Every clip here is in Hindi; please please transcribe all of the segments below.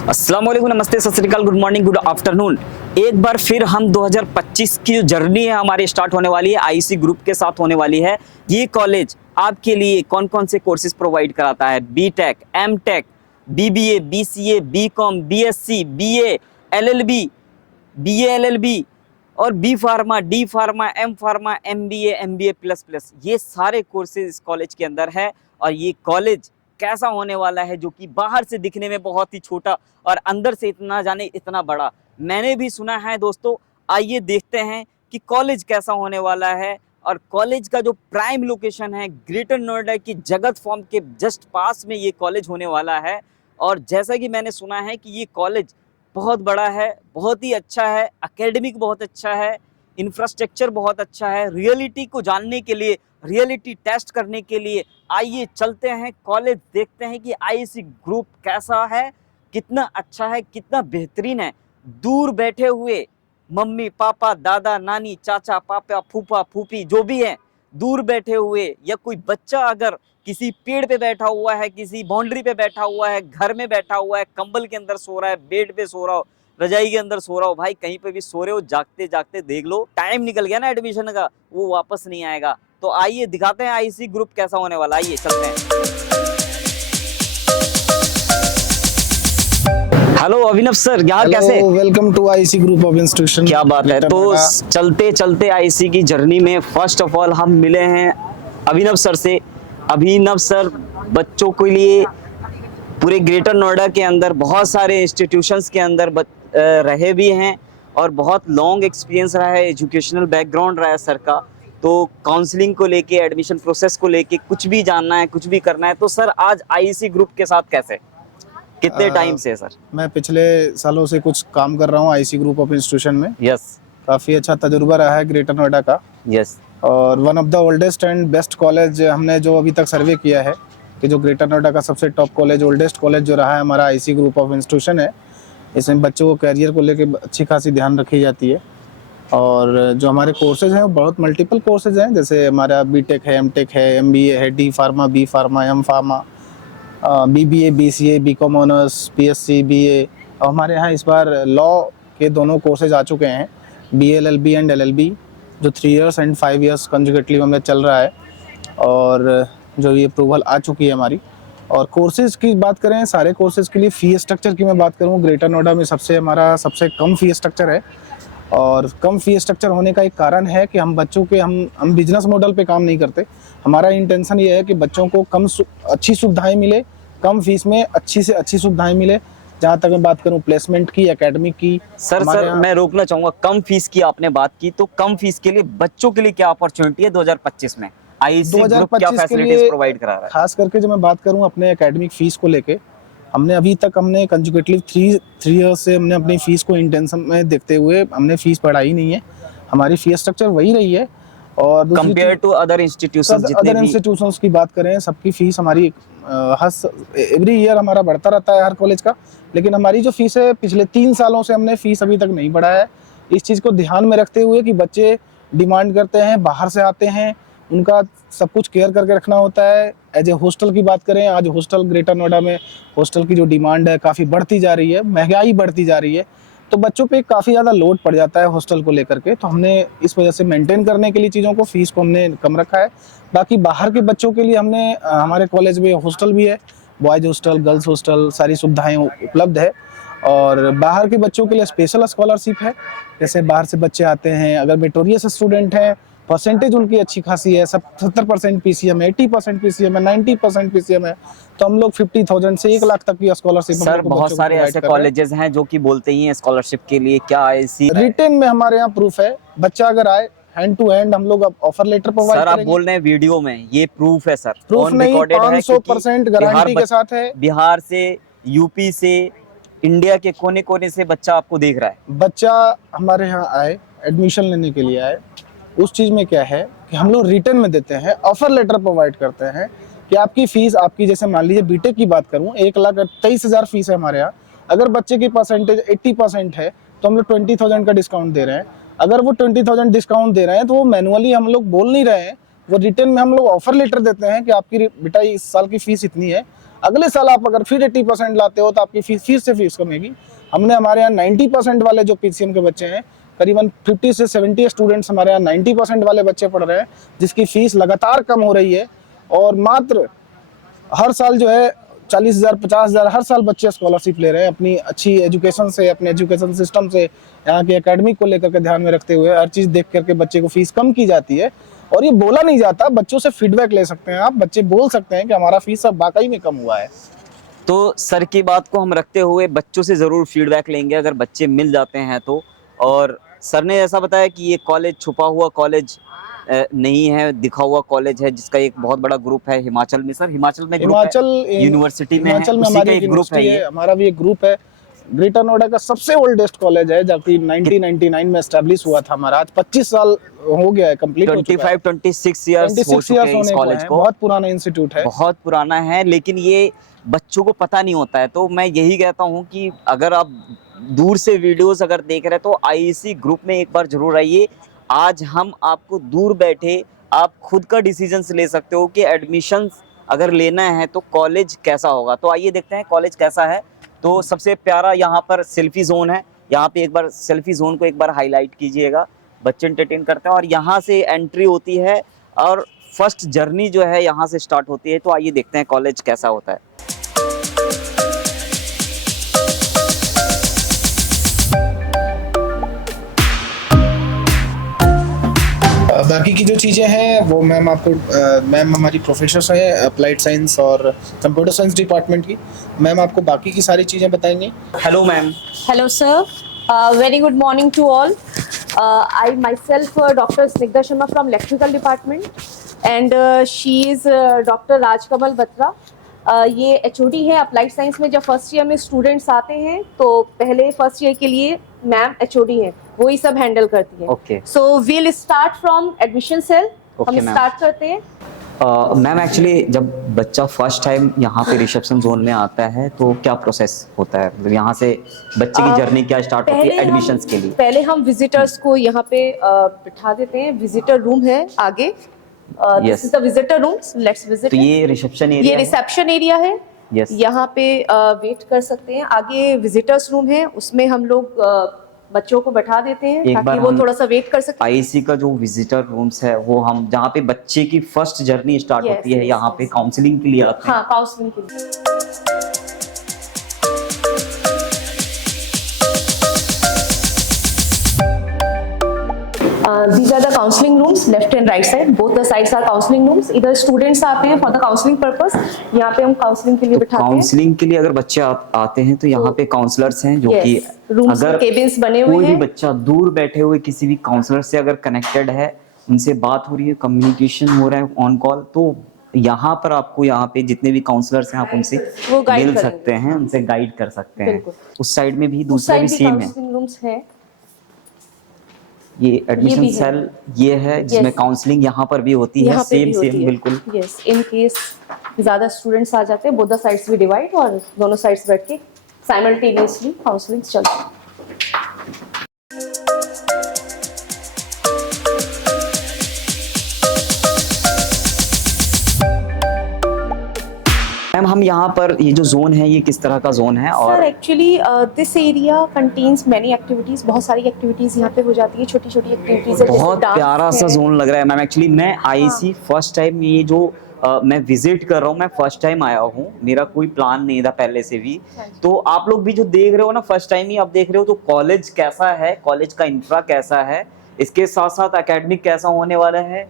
अस्सलाम वालेकुम, नमस्ते, सत श्री अकाल, गुड मॉर्निंग, गुड आफ्टरनून। एक बार फिर हम 2025 की जो जर्नी है हमारी स्टार्ट होने वाली है, आईसी ग्रुप के साथ होने वाली है। ये कॉलेज आपके लिए कौन कौन से कोर्सेज प्रोवाइड कराता है? BTech, MTech, BBA, BCA, BCom, BSc, BA, LLB, BA LLB और B pharma, D pharma, M pharma, MBA, MBA plus plus, ये सारे कोर्सेज इस कॉलेज के अंदर है। और ये कॉलेज कैसा होने वाला है, जो कि बाहर से दिखने में बहुत ही छोटा और अंदर से इतना जाने इतना बड़ा, मैंने भी सुना है दोस्तों। आइए देखते हैं कि कॉलेज कैसा होने वाला है। और कॉलेज का जो प्राइम लोकेशन है, ग्रेटर नोएडा की जगत फॉर्म के जस्ट पास में ये कॉलेज होने वाला है। और जैसा कि मैंने सुना है कि ये कॉलेज बहुत बड़ा है, बहुत ही अच्छा है, एकेडमिक बहुत अच्छा है, इंफ्रास्ट्रक्चर बहुत अच्छा है। रियलिटी को जानने के लिए, रियलिटी टेस्ट करने के लिए आइए चलते हैं कॉलेज, देखते हैं कि आईसी ग्रुप कैसा है, कितना अच्छा है, कितना बेहतरीन है। दूर बैठे हुए मम्मी पापा, दादा नानी, चाचा पापा, फूफा फूफी जो भी हैं, दूर बैठे हुए, या कोई बच्चा अगर किसी पेड़ पे बैठा हुआ है, किसी बाउंड्री पे बैठा हुआ है, घर में बैठा हुआ है, कंबल के अंदर सो रहा है, बेड पे सो रहा हो, रजाई के अंदर सो रहा हो, भाई कहीं पे भी सो रहे हो, जागते जागते देख लो, टाइम निकल गया ना एडमिशन का, वो वापस नहीं आएगा। तो आइए दिखाते हैं आईसी ग्रुप कैसा होने वाला, आइए चलते हैं। हेलो अभिनव सर, यहाँ कैसे? Welcome to IC group of institution. क्या बात है। तो चलते चलते आईसी की जर्नी में फर्स्ट ऑफ ऑल हम मिले हैं अभिनव सर से। अभिनव सर बच्चों के लिए पूरे ग्रेटर नोएडा के अंदर बहुत सारे इंस्टीट्यूशंस के अंदर रहे भी हैं और बहुत लॉन्ग एक्सपीरियंस रहा है, एजुकेशनल बैकग्राउंड रहा है सर का। तो काउंसलिंग को लेके, एडमिशन प्रोसेस को लेके कुछ भी जानना है, कुछ भी करना है, तो सर आज आईसी ग्रुप के साथ कैसे, कितने टाइम से? सर मैं पिछले सालों से कुछ काम कर रहा हूँ आईसी ग्रुप ऑफ इंस्टीट्यूशन में। यस। काफ़ी अच्छा तजुर्बा रहा है ग्रेटर नोएडा का। यस। और one of the oldest and best college हमने जो अभी तक सर्वे किया है कि जो ग्रेटर नोएडा का सबसे टॉप कॉलेज, ओल्डेस्ट कॉलेज जो रहा है हमारा आईसी ग्रुप ऑफ इंस्टीट्यूशन है। इसमें बच्चों को कैरियर को लेकर अच्छी खासी ध्यान रखी जाती है। और जो हमारे कोर्सेज हैं वो बहुत मल्टीपल कोर्सेज हैं, जैसे हमारा बीटेक है, एमटेक है, एमबीए है, D pharma, B pharma, M pharma, BBA, BCA, BCom honours, PSC, BA. और हमारे यहाँ इस बार लॉ के दोनों कोर्सेज आ चुके हैं, बीएलएलबी एंड एलएलबी, जो 3 इयर्स एंड 5 इयर्स कंजुगेटली हमें चल रहा है। और जो ये अप्रूवल आ चुकी है हमारी। और कोर्सेज की बात करें, सारे कोर्सेज के लिए फ़ी स्ट्रक्चर की मैं बात करूँ, ग्रेटर नोएडा में हमारा सबसे कम फ़ी स्ट्रक्चर है। और कम फ़ी स्ट्रक्चर होने का एक कारण है कि हम बच्चों के हम बिजनेस मॉडल पे काम नहीं करते। हमारा इंटेंशन ये है कि बच्चों को अच्छी सुविधाएं मिले, कम फीस में अच्छी से अच्छी सुविधाएं मिले। जहाँ तक मैं बात करूँ प्लेसमेंट की, एकेडमिक की। सर मैं रोकना चाहूंगा, कम फीस की आपने बात की, तो कम फीस के लिए बच्चों के लिए क्या अपॉर्चुनिटी है 2025 में? आईसी ग्रुप क्या फैसिलिटीज प्रोवाइड करा रहा है? खास करके जो मैं बात करूँ अपने एकेडमिक फीस को लेके, हमने अभी तक कंजुगेटली 3 इयर्स से हमने अपनी फीस को इंटेंशन में देखते हुए हमने फीस बढ़ाई नहीं है। हमारी फीस स्ट्रक्चर वही रही है। और कंपेयर टू अदर इंस्टीट्यूशंस की बात करें, सबकी फीस हमारी एवरी ईयर हमारा बढ़ता रहता है हर कॉलेज का। लेकिन हमारी जो फीस है, पिछले 3 सालों से हमने फीस अभी तक नहीं बढ़ाया है। इस चीज़ को ध्यान में रखते हुए कि बच्चे डिमांड करते हैं, बाहर से आते हैं, उनका सब कुछ केयर करके रखना होता है। एज ए हॉस्टल की बात करें, आज हॉस्टल ग्रेटर नोएडा में हॉस्टल की जो डिमांड है काफ़ी बढ़ती जा रही है, महंगाई बढ़ती जा रही है, तो बच्चों पे काफ़ी ज़्यादा लोड पड़ जाता है हॉस्टल को लेकर के। तो हमने इस वजह से मेंटेन करने के लिए चीज़ों को, फीस को हमने कम रखा है। बाकी बाहर के बच्चों के लिए हमने हमारे कॉलेज में हॉस्टल भी है, बॉयज़ हॉस्टल, गर्ल्स हॉस्टल, सारी सुविधाएँ उपलब्ध है। और बाहर के बच्चों के लिए स्पेशल स्कॉलरशिप है। जैसे बाहर से बच्चे आते हैं, अगर मेरिटोरियस स्टूडेंट हैं, परसेंटेज उनकी अच्छी खासी है, 70% पीसीएम है, 80% पीसीएम है, 90% पीसीएम है, तो हम लोग 50,000 से 1 लाख तक की स्कॉलरशिप। सर बहुत सारे ऐसे कॉलेजेस हैं जो कि बोलते ही हैं स्कॉलरशिप के लिए, क्या आईसी रिटेन में हमारे यहाँ प्रूफ है। बच्चा अगर आए, हैंड टू हैंड हम लोग ऑफर लेटर प्रोवाइड करेंगे। सर आप बोल रहे हैं वीडियो में, ये प्रूफ है सर? प्रूफ नहीं, 500% गारंटी के साथ है। बिहार से, यूपी से, इंडिया के कोने कोने से बच्चा आपको देख रहा है। बच्चा हमारे यहाँ आए, एडमिशन लेने के लिए आए, उस चीज़ में क्या है कि हम लोग रिटर्न में देते हैं, ऑफर लेटर प्रोवाइड करते हैं कि आपकी फीस, आपकी जैसे मान लीजिए बीटेक की बात करूँ, 1,23,000 फीस है हमारे यहाँ। अगर बच्चे की परसेंटेज 80% है तो हम लोग 20,000 का डिस्काउंट दे रहे हैं। अगर वो 20,000 डिस्काउंट दे रहे हैं तो वो मैनुअली हम लोग बोल नहीं रहे हैं, वो रिटर्न में हम लोग ऑफर लेटर देते हैं कि आपकी बेटा इस साल की फीस इतनी है, अगले साल आप अगर फिर 80% लाते हो तो आपकी फीस से फीस कमेगी। हमने हमारे यहाँ 90% वाले जो पीसीएम के बच्चे हैं, करीबन 50 से 70 स्टूडेंट्स हमारे यहाँ 90% वाले बच्चे पढ़ रहे हैं, जिसकी फीस लगातार कम हो रही है। और मात्र हर साल जो है 40,000 50,000 हर साल बच्चे स्कॉलरशिप ले रहे हैं, अपनी अच्छी एजुकेशन से, अपने एजुकेशन सिस्टम से, यहाँ के एकेडमिक को लेकर के ध्यान में रखते हुए हर चीज़ देख करके बच्चे को फीस कम की जाती है। और ये बोला नहीं जाता, बच्चों से फीडबैक ले सकते हैं आप, बच्चे बोल सकते हैं कि हमारा फीस अब वाकई में कम हुआ है। तो सर की बात को हम रखते हुए बच्चों से ज़रूर फीडबैक लेंगे अगर बच्चे मिल जाते हैं तो। और सर ने ऐसा बताया कि ये कॉलेज छुपा हुआ कॉलेज नहीं है, दिखा हुआ कॉलेज है, जिसका एक बहुत बड़ा ग्रुप है हिमाचल में। सर हिमाचल में यूनिवर्सिटी में हिमाचल में उसी का हमारी एक ग्रुप है ये। हमारा भी एक ग्रुप है। ग्रेटर नोएडा का सबसे ओल्डेस्ट कॉलेज है, जबकि 1999 में एस्टैब्लिश हुआ था हमारा। आज 25 साल हो गया है, कंप्लीट हो चुका है। 26 इयर्स हो चुके हैं इस कॉलेज को। बहुत पुराना इंस्टीट्यूट है, बहुत पुराना है, लेकिन ये बच्चों को पता नहीं होता है। तो मैं यही कहता हूँ कि अगर आप दूर से वीडियोस अगर देख रहे हैं तो आईईसी ग्रुप में एक बार जरूर आइए। आज हम आपको दूर बैठे आप खुद का डिसीजंस ले सकते हो कि एडमिशन्स अगर लेना है तो कॉलेज कैसा होगा। तो आइए देखते हैं कॉलेज कैसा है। तो सबसे प्यारा यहाँ पर सेल्फी जोन है, यहाँ पे एक बार सेल्फी जोन को एक बार हाईलाइट कीजिएगा। बच्चे एंटरटेन करते हैं और यहाँ से एंट्री होती है और फर्स्ट जर्नी जो है यहाँ से स्टार्ट होती है। तो आइए देखते हैं कॉलेज कैसा होता है। बाकी की जो चीज़ें हैं वो मैम आपको मैम हमारी प्रोफेसर हैं अप्लाइड साइंस और कंप्यूटर साइंस डिपार्टमेंट की। मैम आपको बाकी की सारी चीज़ें बताएंगे। Hello ma'am. Hello sir, very good morning to all. I myself Dr. Snigdha Sharma from electrical department and she is Dr. Rajkamal Batra. ये HOD है अप्लाइड साइंस में। जब फर्स्ट ईयर में स्टूडेंट्स आते हैं तो पहले फर्स्ट ईयर के लिए मैम HOD है, वो ही सब हैंडल करती है। Okay, so we'll start from admission cell. हम ma'am. स्टार्ट करते हैं। मैम एक्चुअली जब बच्चा फर्स्ट टाइम यहाँ पे रिसेप्शन जोन में आता है तो क्या प्रोसेस होता है, मतलब यहाँ से बच्चे की जर्नी क्या स्टार्ट होती है एडमिशन्स के लिए? पहले हम विजिटर्स को यहाँ पे बिठा देते हैं। विजिटर रूम है आगे। This is the visitor room, let's visit. तो ये रिसेप्शन एरिया, ये रिसेप्शन एरिया है। यस, यहाँ पे वेट कर सकते हैं। आगे विजिटर्स रूम है, उसमें हम लोग बच्चों को बैठा देते हैं ताकि वो थोड़ा सा वेट कर सके। आईसी का जो विजिटर रूम्स है वो हम जहाँ पे बच्चे की फर्स्ट जर्नी स्टार्ट होती है, यहाँ पे काउंसलिंग के लिए आते हैं। हाँ, काउंसलिंग के लिए। These are the counseling rooms, left and right side. Both the sides are counseling rooms. इधर students आते हैं for the counseling purpose. यहाँ पे हम काउंसलिंग के लिए बिठाते हैं। काउंसलिंग के लिए अगर बच्चे आते हैं तो यहाँ पे काउंसलर्स हैं जो कि अगर केबिन्स बने हुए कोई भी हैं, बच्चा दूर बैठे हुए किसी भी काउंसलर से अगर कनेक्टेड है, उनसे बात हो रही है, कम्युनिकेशन हो रहा है ऑन कॉल, तो यहाँ पर आपको यहाँ पे जितने भी काउंसलर्स हैं आप उनसे मिल सकते हैं, उनसे गाइड कर सकते हैं। उस साइड में भी दूसरा भी सेम है। ये एडमिशन सेल ये है जिसमें काउंसलिंग यहाँ पर भी होती है, सेम बिल्कुल। यस, इन केस ज्यादा स्टूडेंट्स आ जाते हैं, बोथ द साइड्स भी डिवाइड और दोनों साइड्स बैठ के साइमल्टेनियसली काउंसलिंग चलती है। मैम हम यहाँ पर ये जो जोन है ये किस तरह का जोन है? और actually this area contains many activities, बहुत सारी एक्टिविटीज यहाँ पे हो जाती है, छोटी छोटी एक्टिविटीज। बहुत प्यारा सा जोन लग रहा है मैम। एक्चुअली मैं आईसी फर्स्ट टाइम ये जो मैं विजिट कर रहा हूँ, मैं फर्स्ट टाइम आया हूँ, मेरा कोई प्लान नहीं था पहले से भी। तो आप लोग भी जो देख रहे हो ना, फर्स्ट टाइम ही आप देख रहे हो, तो कॉलेज कैसा है, कॉलेज का इंफ्रा कैसा है, इसके साथ साथ एकेडमिक कैसा होने वाला है,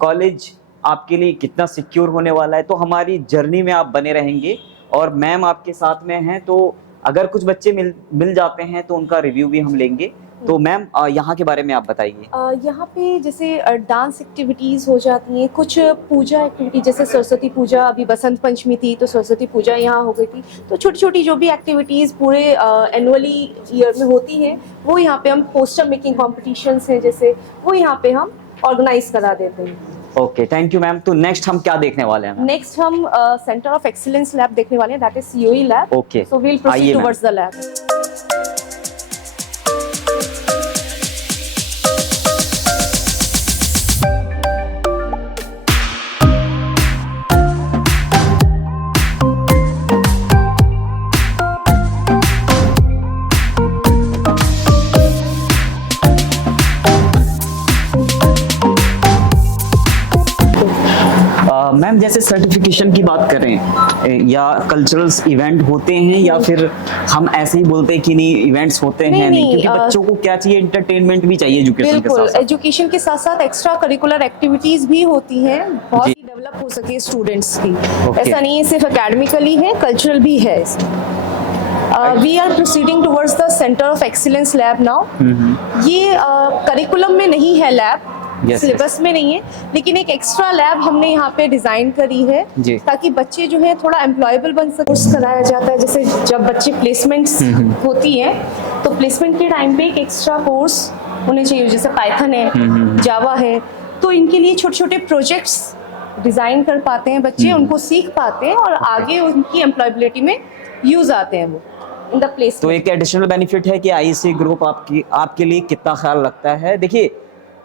कॉलेज आपके लिए कितना सिक्योर होने वाला है, तो हमारी जर्नी में आप बने रहेंगे और मैम आपके साथ में हैं। तो अगर कुछ बच्चे मिल जाते हैं तो उनका रिव्यू भी हम लेंगे। तो मैम यहाँ के बारे में आप बताइए। यहाँ पे जैसे डांस एक्टिविटीज हो जाती हैं, कुछ पूजा एक्टिविटी, जैसे सरस्वती पूजा, अभी बसंत पंचमी थी तो सरस्वती पूजा यहाँ हो गई थी। तो छोटी छोटी जो भी एक्टिविटीज पूरे एनुअली ईयर में होती हैं, वो यहाँ पे हम पोस्टर मेकिंग कॉम्पिटिशन्स हैं जैसे, वो यहाँ पे हम ऑर्गेनाइज करा देते हैं। Okay, thank you ma'am. तो नेक्स्ट हम क्या देखने वाले हैं? नेक्स्ट हम सेंटर ऑफ एक्सीलेंस लैब देखने वाले हैं, that is COE lab. Okay, so we will proceed towards the lab. Ma'am जैसे सर्टिफिकेशन की बात करें या कल्चरल्स इवेंट होते हैं या फिर हम ऐसे ही बोलते हैं कि नहीं इवेंट्स होते नहीं, हैं नहीं, नहीं, क्योंकि बच्चों को क्या चाहिए, एंटरटेनमेंट भी चाहिए एजुकेशन के बिल्कुल साथ साथ। एजुकेशन के साथ साथ एक्स्ट्रा करिकुलर एक्टिविटीज भी होती हैं, बहुत जी। ही डेवलप हो सके स्टूडेंट्स की। Okay. ऐसा नहीं है सिर्फ एकेडमिकली है, कल्चरल भी है। We are proceeding towards the centre of excellence lab now. ये करिकुलम में नहीं है लैब, Yes, सिलेबस में नहीं है, लेकिन एक एक्स्ट्रा लैब हमने यहाँ पे डिजाइन करी है जी। ताकि बच्चे जो है थोड़ा एम्प्लॉयबल बन सके। कोर्स कराया जाता है, जैसे जब बच्चे प्लेसमेंट्स होती है तो प्लेसमेंट के टाइम पे एक एक्स्ट्रा कोर्स होने चाहिए, जैसे पाइथन है, जावा है, तो इनके लिए छोटे छोटे प्रोजेक्ट्स डिजाइन कर पाते हैं बच्चे, उनको सीख पाते हैं और आगे उनकी एम्प्लॉयबिलिटी में यूज आते हैं वो इन द प्लेसमेंट। तो एक एडिशनल बेनिफिट है कि आईसी ग्रुप आपके लिए कितना ख्याल रखता है। देखिए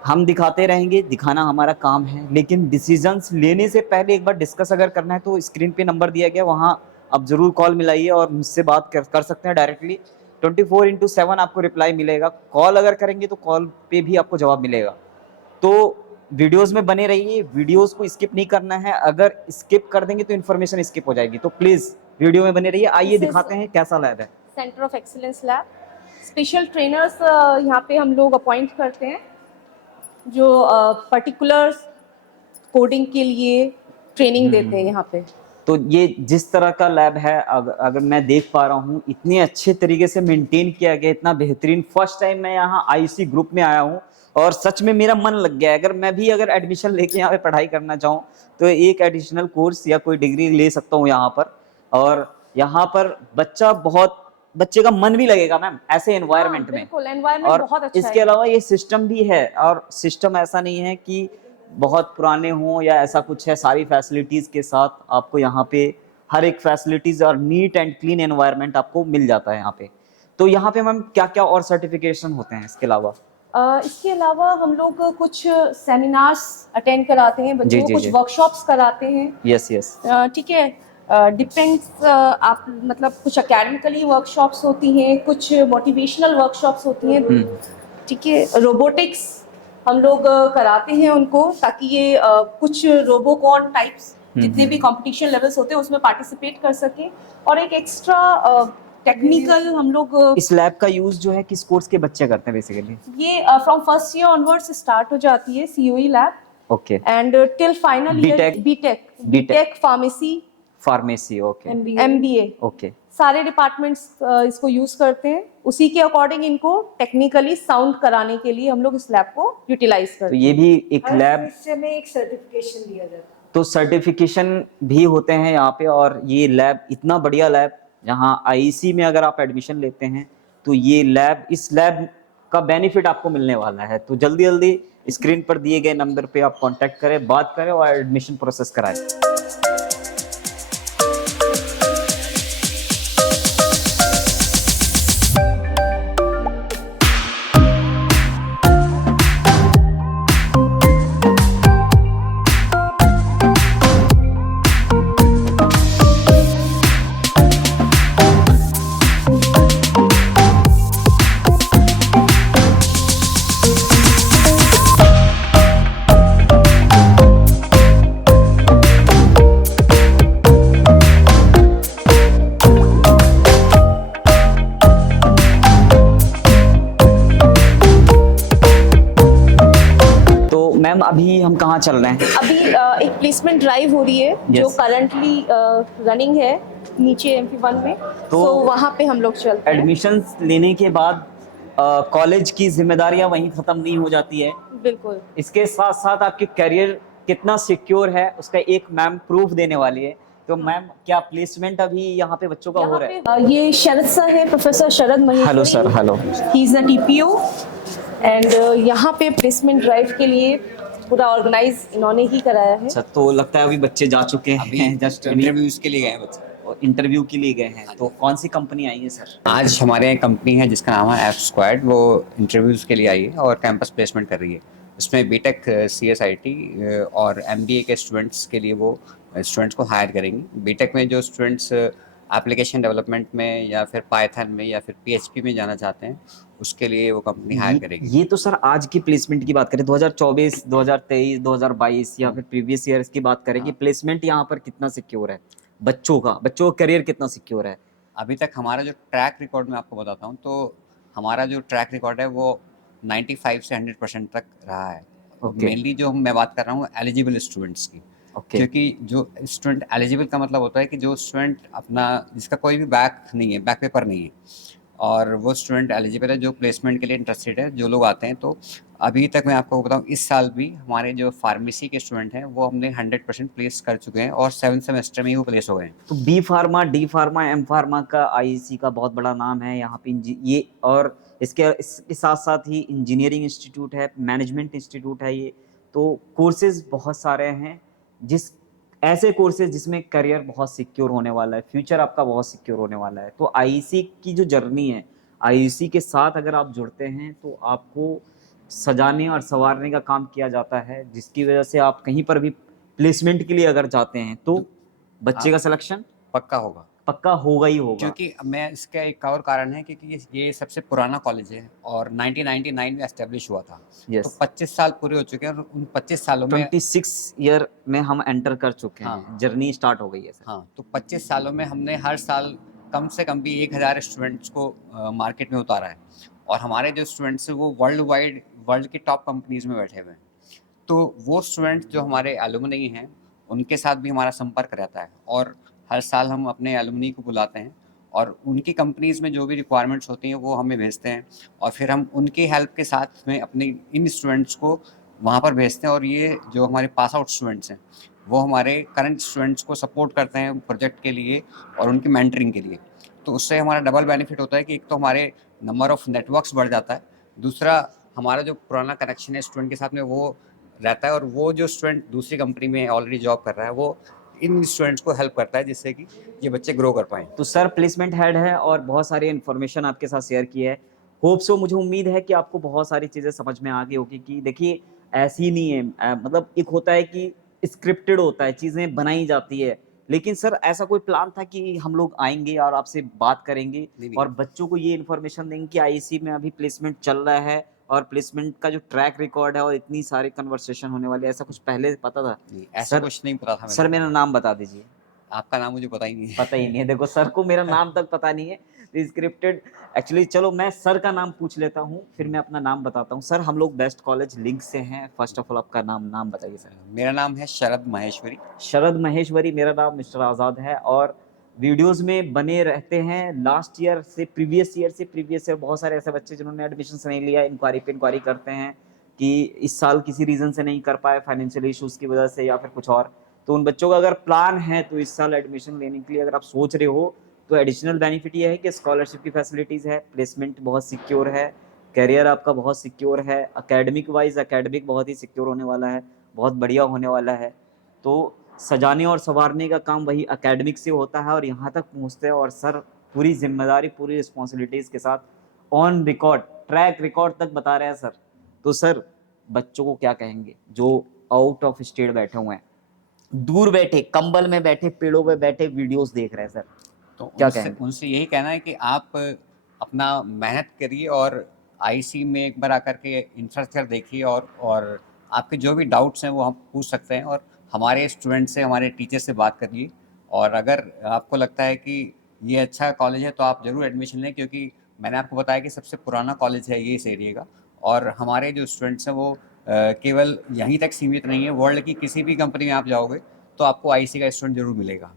हम दिखाते रहेंगे, दिखाना हमारा काम है, लेकिन डिसीजंस लेने से पहले एक बार डिस्कस अगर करना है तो स्क्रीन पे नंबर दिया गया, वहाँ आप जरूर कॉल मिलाइए और मुझसे बात कर सकते हैं डायरेक्टली। 24/7 आपको रिप्लाई मिलेगा। कॉल अगर करेंगे तो कॉल पे भी आपको जवाब मिलेगा। तो वीडियोस में बने रहिए, वीडियोस को स्किप नहीं करना है, अगर स्किप कर देंगे तो इन्फॉर्मेशन स्किप हो जाएगी। तो प्लीज वीडियो में बने रहिए। आइए दिखाते हैं कैसा लैब है। Centre of excellence lab, special trainers यहाँ पे हम लोग अपॉइंट करते हैं जो पर्टिकुलर कोडिंग के लिए ट्रेनिंग देते हैं यहाँ पे। तो ये जिस तरह का लैब है, अगर मैं देख पा रहा हूँ, इतने अच्छे तरीके से मेंटेन किया गया, इतना बेहतरीन। फर्स्ट टाइम मैं यहाँ आईसी ग्रुप में आया हूँ और सच में मेरा मन लग गया है। अगर मैं भी अगर एडमिशन लेके यहाँ पे पढ़ाई करना चाहूँ तो एक एडिशनल कोर्स या कोई डिग्री ले सकता हूँ यहाँ पर, और यहाँ पर बच्चे का मन भी लगेगा मैम ऐसे एनवायरनमेंट में। बिल्कुल, एनवायरनमेंट और बहुत अच्छा इसके है। अलावा ये सिस्टम भी है, और सिस्टम ऐसा नहीं है कि बहुत पुराने हों या ऐसा कुछ है। सारी फैसिलिटीज के साथ आपको यहाँ पे हर एक फैसिलिटीज और नीट एंड क्लीन एनवायरनमेंट आपको मिल जाता है यहाँ पे। तो यहाँ पे मैम क्या क्या और सर्टिफिकेशन होते हैं इसके अलावा? इसके अलावा हम लोग कुछ सेमिनार्स अटेंड कराते हैं बच्चों को, कुछ वर्कशॉप्स कराते हैं। यस यस, ठीक है, डिपेंड्स आप मतलब कुछ एकेडमिकली वर्कशॉप्स होती हैं, कुछ मोटिवेशनल वर्कशॉप्स होती हैं। ठीक है, रोबोटिक्स हम लोग कराते हैं उनको, ताकि ये कुछ रोबोकॉन टाइप्स जितने भी कंपटीशन लेवल्स होते हैं उसमें पार्टिसिपेट कर सके। और एक एक्स्ट्रा टेक्निकल हम लोग इस लैब का यूज जो है किस कोर्स के बच्चे करते हैं बेसिकली? ये from first year onwards start हो जाती है COE lab, okay, and till final year BTech pharmacy, okay, MBA, okay. सारे डिपार्टमेंट्स इसको यूज करते हैं। उसी के अकॉर्डिंग इनको टेक्निकली साउंड कराने के लिए हम लोग इस लैब को यूटिलाइज तो करते हैं। ये भी एक लैब, हिस्से में एक सर्टिफिकेशन दिया जाता है। तो सर्टिफिकेशन भी होते हैं यहाँ पे। और ये लैब इतना बढ़िया लैब, यहाँ आईसी में अगर आप एडमिशन लेते हैं तो ये लैब, इस लैब का बेनिफिट आपको मिलने वाला है। तो जल्दी जल्दी स्क्रीन पर दिए गए नंबर पे आप कांटेक्ट करें, बात करें और एडमिशन प्रोसेस कराएं। मैम अभी हम कहाँ चल रहे हैं? अभी एक प्लेसमेंट ड्राइव हो रही है जो Yes. करंटली रनिंग है नीचे MP1 में, तो वहाँ पे हम लोग चलते हैं। एडमिशन लेने के बाद कॉलेज की जिम्मेदारियां वहीं खत्म नहीं हो जाती है। बिल्कुल, इसके साथ साथ आपकी करियर कितना सिक्योर है उसका एक मैम प्रूफ देने वाली है। तो मैम क्या प्लेसमेंट अभी यहाँ पे बच्चों का हो रहा है? यहाँ पे, ये शरद सर है, professor Sharad Maheshwari. Hello sir, hello. He is a TPO and यहाँ पे प्लेसमेंट ड्राइव के लिए पूरा ऑर्गेनाइज इन्होंने ही कराया है। अच्छा, तो लगता है अभी बच्चे जा चुके हैं, जस्ट इंटरव्यूज के लिए गए हैं बच्चे। इंटरव्यू के लिए गए हैं। तो कौन सी कंपनी आई है सर? आज हमारे यहाँ कंपनी है जिसका नाम है एफ स्क्वाड, वो इंटरव्यूज के लिए आई है और कैंपस प्लेसमेंट कर रही है। उसमें बीटेक, CSIT और MBA के स्टूडेंट्स के लिए वो स्टूडेंट्स को हायर करेंगे। बीटेक में जो स्टूडेंट्स एप्लीकेशन डेवलपमेंट में या फिर पाइथन में या फिर PHP में जाना चाहते हैं, उसके लिए वो कंपनी हायर करेगी। ये तो सर आज की प्लेसमेंट की बात करें 2024, 2023, 2022 या फिर प्रीवियस ईयर्स की बात करें कि प्लेसमेंट यहाँ पर कितना सिक्योर है, बच्चों का करियर कितना सिक्योर है? अभी तक हमारा जो ट्रैक रिकॉर्ड मैं आपको बताता हूँ, तो हमारा जो ट्रैक रिकॉर्ड है वो 95 से 100% तक रहा है। ओके। मेनली जो मैं बात कर रहा हूँ एलिजिबल स्टूडेंट्स की, ओके। क्योंकि जो स्टूडेंट एलिजिबल का मतलब होता है कि जो स्टूडेंट अपना जिसका कोई भी बैक नहीं है, बैक पेपर नहीं है, और वो स्टूडेंट एलिजिबल है जो प्लेसमेंट के लिए इंटरेस्टेड है, जो लोग आते हैं। तो अभी तक मैं आपको बताऊं, इस साल भी हमारे जो फार्मेसी के स्टूडेंट हैं वो हमने 100% प्लेस कर चुके हैं और 7 सेमेस्टर में ही वो प्लेस हो गए हैं। तो B pharma, D pharma, M pharma का आईईसी का बहुत बड़ा नाम है यहाँ पे। ये और इसके साथ साथ ही इंजीनियरिंग इंस्टीट्यूट है, मैनेजमेंट इंस्टीट्यूट है ये। तो कोर्सेज बहुत सारे हैं, ऐसे कोर्सेज जिसमें करियर बहुत सिक्योर होने वाला है, फ्यूचर आपका बहुत सिक्योर होने वाला है। तो आईईसी की जो जर्नी है, आईईसी के साथ अगर आप जुड़ते हैं तो आपको सजाने और संवारने का काम किया जाता है, जिसकी वजह से आप कहीं पर भी प्लेसमेंट के लिए अगर जाते हैं तो बच्चे का सिलेक्शन पक्का होगा, पक्का होगा ही होगा। क्योंकि मैं इसका एक और कारण है क्योंकि ये सबसे पुराना कॉलेज है और 1999 में एस्टेब्लिश हुआ था। Yes. तो 25 साल पूरे हो चुके हैं और उन 25 सालों में 26 ईयर में हम एंटर कर चुके हैं। हाँ। जर्नी स्टार्ट हो गई है सर। हाँ, तो 25 सालों में हमने हर साल कम से कम भी 1000 स्टूडेंट्स को मार्केट में उतारा है, और हमारे जो स्टूडेंट्स हैं वो वर्ल्ड वाइड, वर्ल्ड की टॉप कंपनीज में बैठे हुए हैं। तो वो स्टूडेंट्स जो हमारे एलुमनी हैं उनके साथ भी हमारा संपर्क रहता है, और हर साल हम अपने एलुमनी को बुलाते हैं और उनकी कंपनीज़ में जो भी रिक्वायरमेंट्स होती हैं वो हमें भेजते हैं, और फिर हम उनकी हेल्प के साथ में अपने इन स्टूडेंट्स को वहाँ पर भेजते हैं। और ये जो हमारे पास आउट स्टूडेंट्स हैं वो हमारे करंट स्टूडेंट्स को सपोर्ट करते हैं प्रोजेक्ट के लिए और उनकी मेंटरिंग के लिए। तो उससे हमारा डबल बेनिफिट होता है कि एक तो हमारे नंबर ऑफ़ नेटवर्क्स बढ़ जाता है, दूसरा हमारा जो पुराना कनेक्शन है स्टूडेंट के साथ में वो रहता है, और वो जो स्टूडेंट दूसरी कंपनी में ऑलरेडी जॉब कर रहा है वो इन स्टूडेंट्स को हेल्प करता है, जिससे कि ये बच्चे ग्रो कर पाएँ। तो सर प्लेसमेंट हेड है और बहुत सारी इन्फॉर्मेशन आपके साथ शेयर की है। होप सो, मुझे उम्मीद है कि आपको बहुत सारी चीज़ें समझ में आ गई होगी कि देखिए ऐसी नहीं है, मतलब एक होता है कि स्क्रिप्टेड होता है, चीज़ें बनाई जाती है, लेकिन सर ऐसा कोई प्लान था कि हम लोग आएंगे और आपसे बात करेंगे नहीं। और बच्चों को ये इन्फॉर्मेशन देंगे कि आईईसी में अभी प्लेसमेंट चल रहा है और प्लेसमेंट का जो ट्रैक रिकॉर्ड है और इतनी सारी कन्वर्सेशन होने वाली है, ऐसा कुछ पहले पता था? नहीं, ऐसा कुछ नहीं पता था। सर मेरा नाम बता दीजिए। आपका नाम मुझे पता ही नहीं है। पता ही नहीं है, देखो सर को मेरा नाम तक पता नहीं है, स्क्रिप्टेड। एक्चुअली चलो मैं सर का नाम पूछ लेता हूँ, फिर मैं अपना नाम बताता हूँ। सर हम लोग बेस्ट कॉलेज लिंक से हैं। फर्स्ट ऑफ ऑल आपका नाम बताइए सर। मेरा नाम है शरद महेश्वरी। शरद महेश्वरी, मेरा नाम मिस्टर आज़ाद है, और वीडियोस में बने रहते हैं। लास्ट ईयर से प्रीवियस ईयर बहुत सारे ऐसे बच्चे जिन्होंने एडमिशन नहीं लिया, इंक्वायरी पे इंक्वायरी करते हैं कि इस साल किसी रीज़न से नहीं कर पाए, फाइनेंशियल इश्यूज़ की वजह से या फिर कुछ और। तो उन बच्चों का अगर प्लान है तो इस साल एडमिशन लेने के लिए अगर आप सोच रहे हो तो एडिशनल बेनिफिट ये है कि स्कॉलरशिप की फैसिलिटीज़ है, प्लेसमेंट बहुत सिक्योर है, करियर आपका बहुत सिक्योर है, एकेडमिक वाइज एकेडमिक बहुत ही सिक्योर होने वाला है, बहुत बढ़िया होने वाला है। तो सजाने और संवारने का काम वही एकेडमिक से होता है और यहाँ तक पहुँचते हैं, और सर पूरी जिम्मेदारी, पूरी रिस्पॉन्सिबिलिटीज़ के साथ ऑन रिकॉर्ड, ट्रैक रिकॉर्ड तक बता रहे हैं सर। तो सर बच्चों को क्या कहेंगे जो आउट ऑफ स्टेट बैठे हुए हैं, दूर बैठे, कंबल में बैठे, पेड़ों पे बैठे वीडियोस देख रहे हैं सर, तो क्या उनसे कहेंगे? उनसे यही कहना है कि आप अपना मेहनत करिए और आईसी में एक बार आकर के इंफ्रास्ट्रक्चर देखिए, और आपके जो भी डाउट्स हैं वो आप पूछ सकते हैं, और हमारे स्टूडेंट से, हमारे टीचर से बात करिए। और अगर आपको लगता है कि ये अच्छा कॉलेज है तो आप ज़रूर एडमिशन लें, क्योंकि मैंने आपको बताया कि सबसे पुराना कॉलेज है ये इस एरिया का, और हमारे जो स्टूडेंट्स हैं वो केवल यहीं तक सीमित नहीं है, वर्ल्ड की किसी भी कंपनी में आप जाओगे तो आपको आईसी का स्टूडेंट ज़रूर मिलेगा।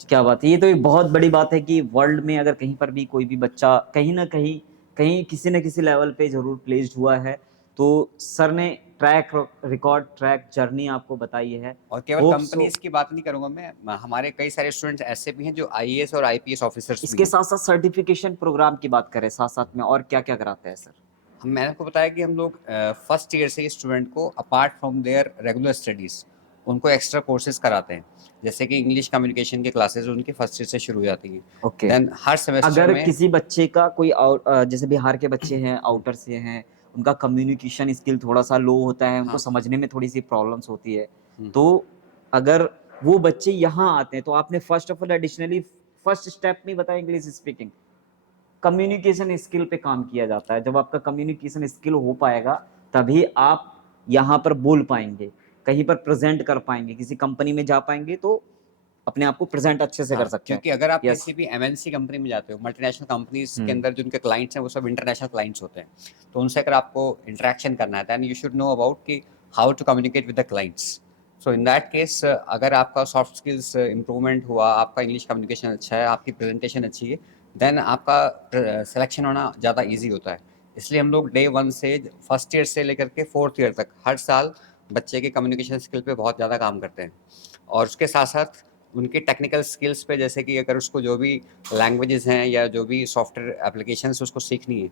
क्या बात है, ये तो एक बहुत बड़ी बात है कि वर्ल्ड में अगर कहीं पर भी कोई भी बच्चा कहीं ना कहीं किसी न किसी लेवल पे जरूर प्लेस्ड हुआ है, तो सर ने ट्रैक रिकॉर्ड, ट्रैक जर्नी आपको बताई है। और केवल Hope कंपनीज so। की बात नहीं करूंगा मैं, हमारे कई सारे स्टूडेंट्स ऐसे भी हैं जो आईएएस और आईपीएस ऑफिसर्स भी इसके हैं। साथ साथ सर्टिफिकेशन प्रोग्राम की बात करें साथ साथ में, और क्या क्या कराते हैं सर? मैंने आपको बताया कि हम लोग फर्स्ट ईयर से ही स्टूडेंट को apart from there regular studies उनको एक्स्ट्रा कोर्सेज कराते हैं, जैसे कि इंग्लिश कम्युनिकेशन के क्लासेस उनके फर्स्ट ईयर से शुरू हो जाती हैं। ओके। देन हर सेमेस्टर अगर में किसी बच्चे का कोई जैसे बिहार के बच्चे हैं, आउटर से हैं, उनका कम्युनिकेशन स्किल थोड़ा सा लो होता है, उनको हाँ। समझने में थोड़ी सी प्रॉब्लम्स होती है, हम्म। तो अगर वो बच्चे यहाँ आते हैं तो आपने first of all additionally first step में बताया इंग्लिश स्पीकिंग, कम्युनिकेशन स्किल पे काम किया जाता है। जब आपका कम्युनिकेशन स्किल हो पाएगा तभी आप यहाँ पर बोल पाएंगे, कहीं पर प्रेजेंट कर पाएंगे, किसी कंपनी में जा पाएंगे तो अपने आप को प्रेजेंट अच्छे से कर सकते हैं। क्योंकि अगर आप Yes. किसी भी एमएनसी कंपनी में जाते हो, मल्टीनेशनल कंपनीज हम्म। के अंदर जो उनके क्लाइंट्स हैं वो सब इंटरनेशनल क्लाइंट्स होते हैं, तो उनसे अगर आपको इंटरेक्शन करना है then you should know about कि how to communicate with the clients. So in that case अगर आपका सॉफ्ट स्किल्स इंप्रूवमेंट हुआ, आपका इंग्लिश कम्युनिकेशन अच्छा है, आपकी प्रेजेंटेशन अच्छी है, देन आपका सिलेक्शन होना ज़्यादा ईजी होता है। इसलिए हम लोग डे 1 से फर्स्ट ईयर से लेकर के 4th ईयर तक हर साल बच्चे के कम्युनिकेशन स्किल पे बहुत ज़्यादा काम करते हैं, और उसके साथ साथ उनके टेक्निकल स्किल्स पे, जैसे कि अगर उसको जो भी लैंग्वेजेस हैं या जो भी सॉफ्टवेयर एप्लीकेशंस उसको सीखनी है,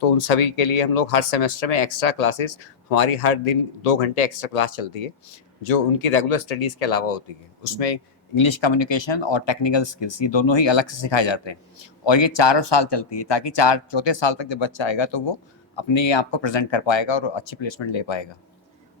तो उन सभी के लिए हम लोग हर सेमेस्टर में एक्स्ट्रा क्लासेस, हमारी हर दिन 2 घंटे एक्स्ट्रा क्लास चलती है जो उनकी रेगुलर स्टडीज़ के अलावा होती है। उसमें इंग्लिश कम्युनिकेशन और टेक्निकल स्किल्स ये दोनों ही अलग से सिखाए जाते हैं, और ये 4 साल चलती है ताकि चौथे साल तक जब बच्चा आएगा तो वो अपने आप को प्रेजेंट कर पाएगा और अच्छी प्लेसमेंट ले पाएगा।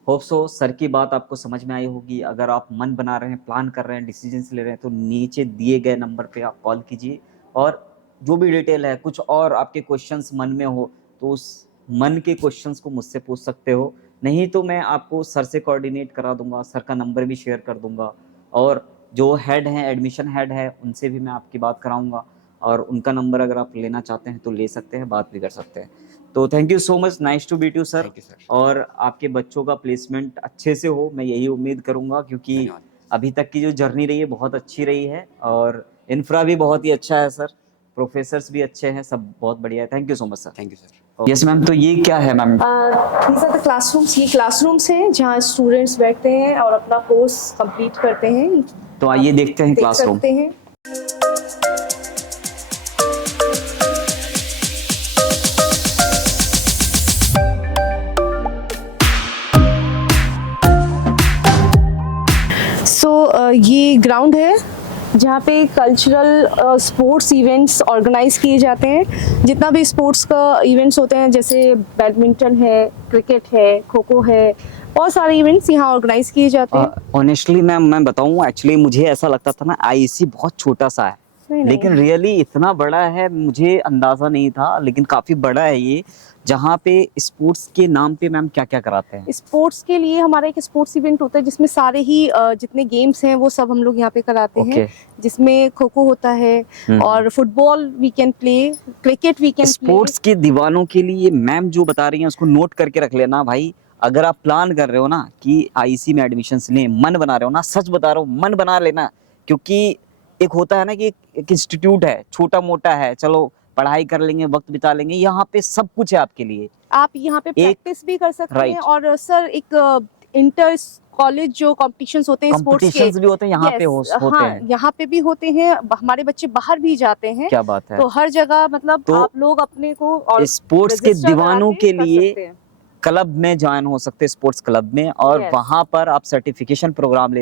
होप सो सर की बात आपको समझ में आई होगी। अगर आप मन बना रहे हैं, प्लान कर रहे हैं, डिसीजंस ले रहे हैं तो नीचे दिए गए नंबर पे आप कॉल कीजिए, और जो भी डिटेल है, कुछ और आपके क्वेश्चंस मन में हो तो उस मन के क्वेश्चंस को मुझसे पूछ सकते हो, नहीं तो मैं आपको सर से कोऑर्डिनेट करा दूंगा, सर का नंबर भी शेयर कर दूंगा, और जो हेड हैं, एडमिशन हेड है, उनसे भी मैं आपकी बात कराऊंगा, और उनका नंबर अगर आप लेना चाहते हैं तो ले सकते हैं, बात भी कर सकते हैं। तो thank you so much, nice to meet you sir. Thank you sir. और आपके बच्चों का प्लेसमेंट अच्छे से हो, मैं यही उम्मीद करूंगा, क्योंकि धन्यवाद। अभी तक की जो जर्नी रही है बहुत अच्छी रही है, और इंफ्रा भी बहुत ही अच्छा है सर, प्रोफेसर्स भी अच्छे हैं, सब बहुत बढ़िया है। Thank you so much sir. Thank you sir. Yes ma'am, तो ये क्या है ma'am? these are the classrooms। ये क्लासरूम्स हैं जहाँ स्टूडेंट्स बैठते हैं और अपना कोर्स कंप्लीट करते हैं। तो आइए देखते हैं देख क्लासरूम। सकते हैं। ये ग्राउंड है जहाँ पे कल्चरल स्पोर्ट्स इवेंट्स ऑर्गेनाइज किए जाते हैं। जितना भी स्पोर्ट्स का इवेंट्स होते हैं, जैसे बैडमिंटन है, क्रिकेट है, खो खो है, बहुत सारे इवेंट्स यहाँ ऑर्गेनाइज किए जाते हैं। ऑनेस्टली मैम, मैं बताऊँ, एक्चुअली मुझे ऐसा लगता था ना आईसी बहुत छोटा सा है, नहीं। लेकिन रियली इतना बड़ा है, मुझे अंदाजा नहीं था, लेकिन काफी बड़ा है ये। जहाँ पे स्पोर्ट्स के नाम पे मैम क्या क्या कराते हैं? स्पोर्ट्स के लिए हमारा एक स्पोर्ट्स इवेंट होता है जिसमें सारे ही जितने गेम्स हैं वो सब हम लोग यहाँ पे कराते हैं, जिसमें खो खो होता है और football we can play, cricket we can play. Sports के दीवानों के लिए मैम जो बता रही हैं उसको नोट करके रख लेना भाई। अगर आप प्लान कर रहे हो ना कि आईसी में एडमिशंस लें, मन बना रहे हो ना, सच बता रहा हूँ, मन बना लेना, क्योंकि एक होता है ना कि एक इंस्टीट्यूट है, छोटा मोटा है, चलो पढ़ाई कर लेंगे, वक्त बिता लेंगे, यहाँ पे सब कुछ है आपके लिए। आप यहाँ पे प्रैक्टिस भी कर सकते हैं, और सर एक इंटर कॉलेज जो कॉम्पिटिशंस होते हैं स्पोर्ट्स के, कॉम्पिटिशंस भी होते हैं यहाँ पे, होते हैं यहाँ पे भी होते हैं। हमारे बच्चे बाहर भी जाते हैं। क्या बात है। तो हर जगह मतलब तो आप लोग अपने को और स्पोर्ट्स के दीवानों के लिए लिए क्लब में ज्वाइन हो सकते हैं, स्पोर्ट्स क्लब में, और वहां पर आप सर्टिफिकेशन प्रोग्राम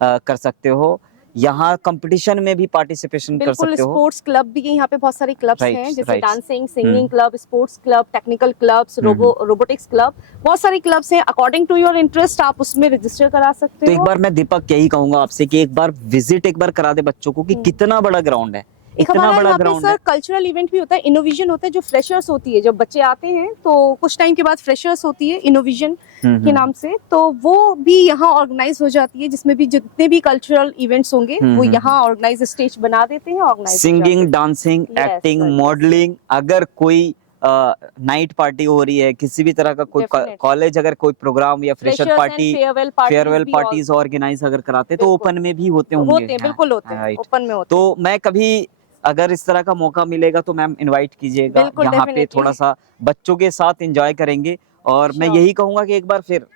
कर सकते हो। यहाँ कंपटीशन में भी पार्टिसिपेशन कर सकते हो। स्पोर्ट्स क्लब भी यहाँ पे बहुत सारे क्लब्स हैं, जैसे dancing, singing club, sports club, technical clubs, robotics club, बहुत सारे क्लब्स हैं। अकॉर्डिंग टू योर इंटरेस्ट आप उसमें रजिस्टर करा सकते तो हो। एक बार मैं दीपक यही कहूंगा आपसे कि एक बार विजिट एक बार करा दे बच्चों को कि कितना बड़ा ग्राउंड है, इतना बड़ा ग्राउंड है। सर कल्चरल इवेंट भी होता है, इनोविजन होता है, जो फ्रेशर्स होती है, जब बच्चे आते हैं तो कुछ टाइम के बाद फ्रेशर्स होती है इनोविजन के नाम से, तो वो भी यहाँ ऑर्गेनाइज हो जाती है, जिसमें भी जितने भी कल्चरल इवेंट्स होंगे वो यहाँ ऑर्गेनाइज स्टेज बना देते हैं, organise. Singing, dancing, acting, modelling, अगर कोई नाइट पार्टी हो रही है, किसी भी तरह का कोई कॉलेज अगर कोई प्रोग्राम या fresher party, farewell parties organise अगर कराते तो ओपन में भी होते होंगे। बिल्कुल होते हैं, ओपन में होते। तो मैं कभी अगर इस तरह का मौका मिलेगा तो मैम इनवाइट कीजिएगा, यहाँ पे थोड़ा सा बच्चों के साथ एंजॉय करेंगे। और मैं यही कहूंगा कि एक बार फिर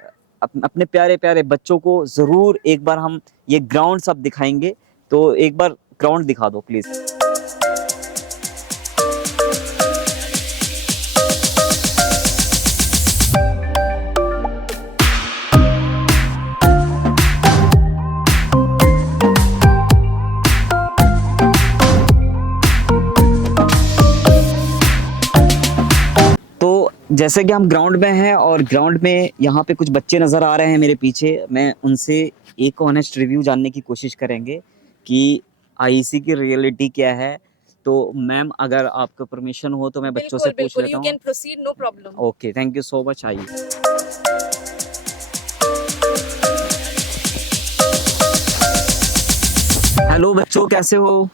अपने प्यारे प्यारे बच्चों को जरूर एक बार हम ये ग्राउंड सब दिखाएंगे, तो एक बार ग्राउंड दिखा दो प्लीज। जैसे कि हम ग्राउंड में हैं और ग्राउंड में यहाँ पे कुछ बच्चे नज़र आ रहे हैं मेरे पीछे, मैं उनसे एक ऑनेस्ट रिव्यू जानने की कोशिश करेंगे कि आईसी की रियलिटी क्या है। तो मैम अगर आपका परमिशन हो तो मैं बच्चों से पूछ लेता यू हूँ। Can proceed, no problem. Okay, thank you so much. आइए। हेलो बच्चों, कैसे हो?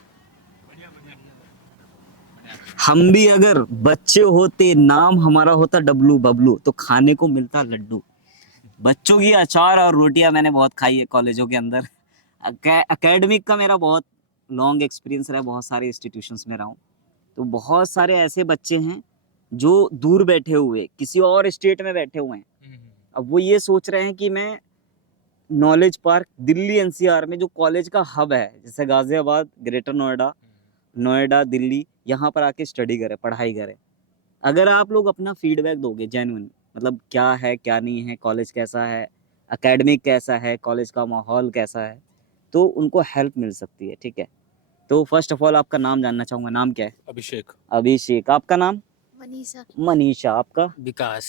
हम भी अगर बच्चे होते, नाम हमारा होता डब्लू बबलू, तो खाने को मिलता लड्डू। बच्चों की अचार और रोटियां मैंने बहुत खाई है कॉलेजों के अंदर। एकेडमिक का मेरा बहुत लॉन्ग एक्सपीरियंस रहा है, बहुत सारे इंस्टीट्यूशंस में रहा हूँ। तो बहुत सारे ऐसे बच्चे हैं जो दूर बैठे हुए किसी और स्टेट में बैठे हुए हैं। अब वो ये सोच रहे हैं कि मैं नॉलेज पार्क दिल्ली एनसीआर में जो कॉलेज का हब है, जैसे गाजियाबाद, ग्रेटर नोएडा, नोएडा, दिल्ली, यहाँ पर आके स्टडी करें, पढ़ाई करें। अगर आप लोग अपना फीडबैक दोगे जेन्युइन, मतलब क्या है क्या नहीं है, कॉलेज कैसा है, एकेडमिक कैसा है, कॉलेज का माहौल कैसा है, तो उनको हेल्प मिल सकती है। ठीक है, तो फर्स्ट ऑफ ऑल आपका नाम जानना चाहूँगा। नाम क्या है? अभिषेक। अभिषेक। आपका नाम? मनीषा। मनीषा। आपका? विकास।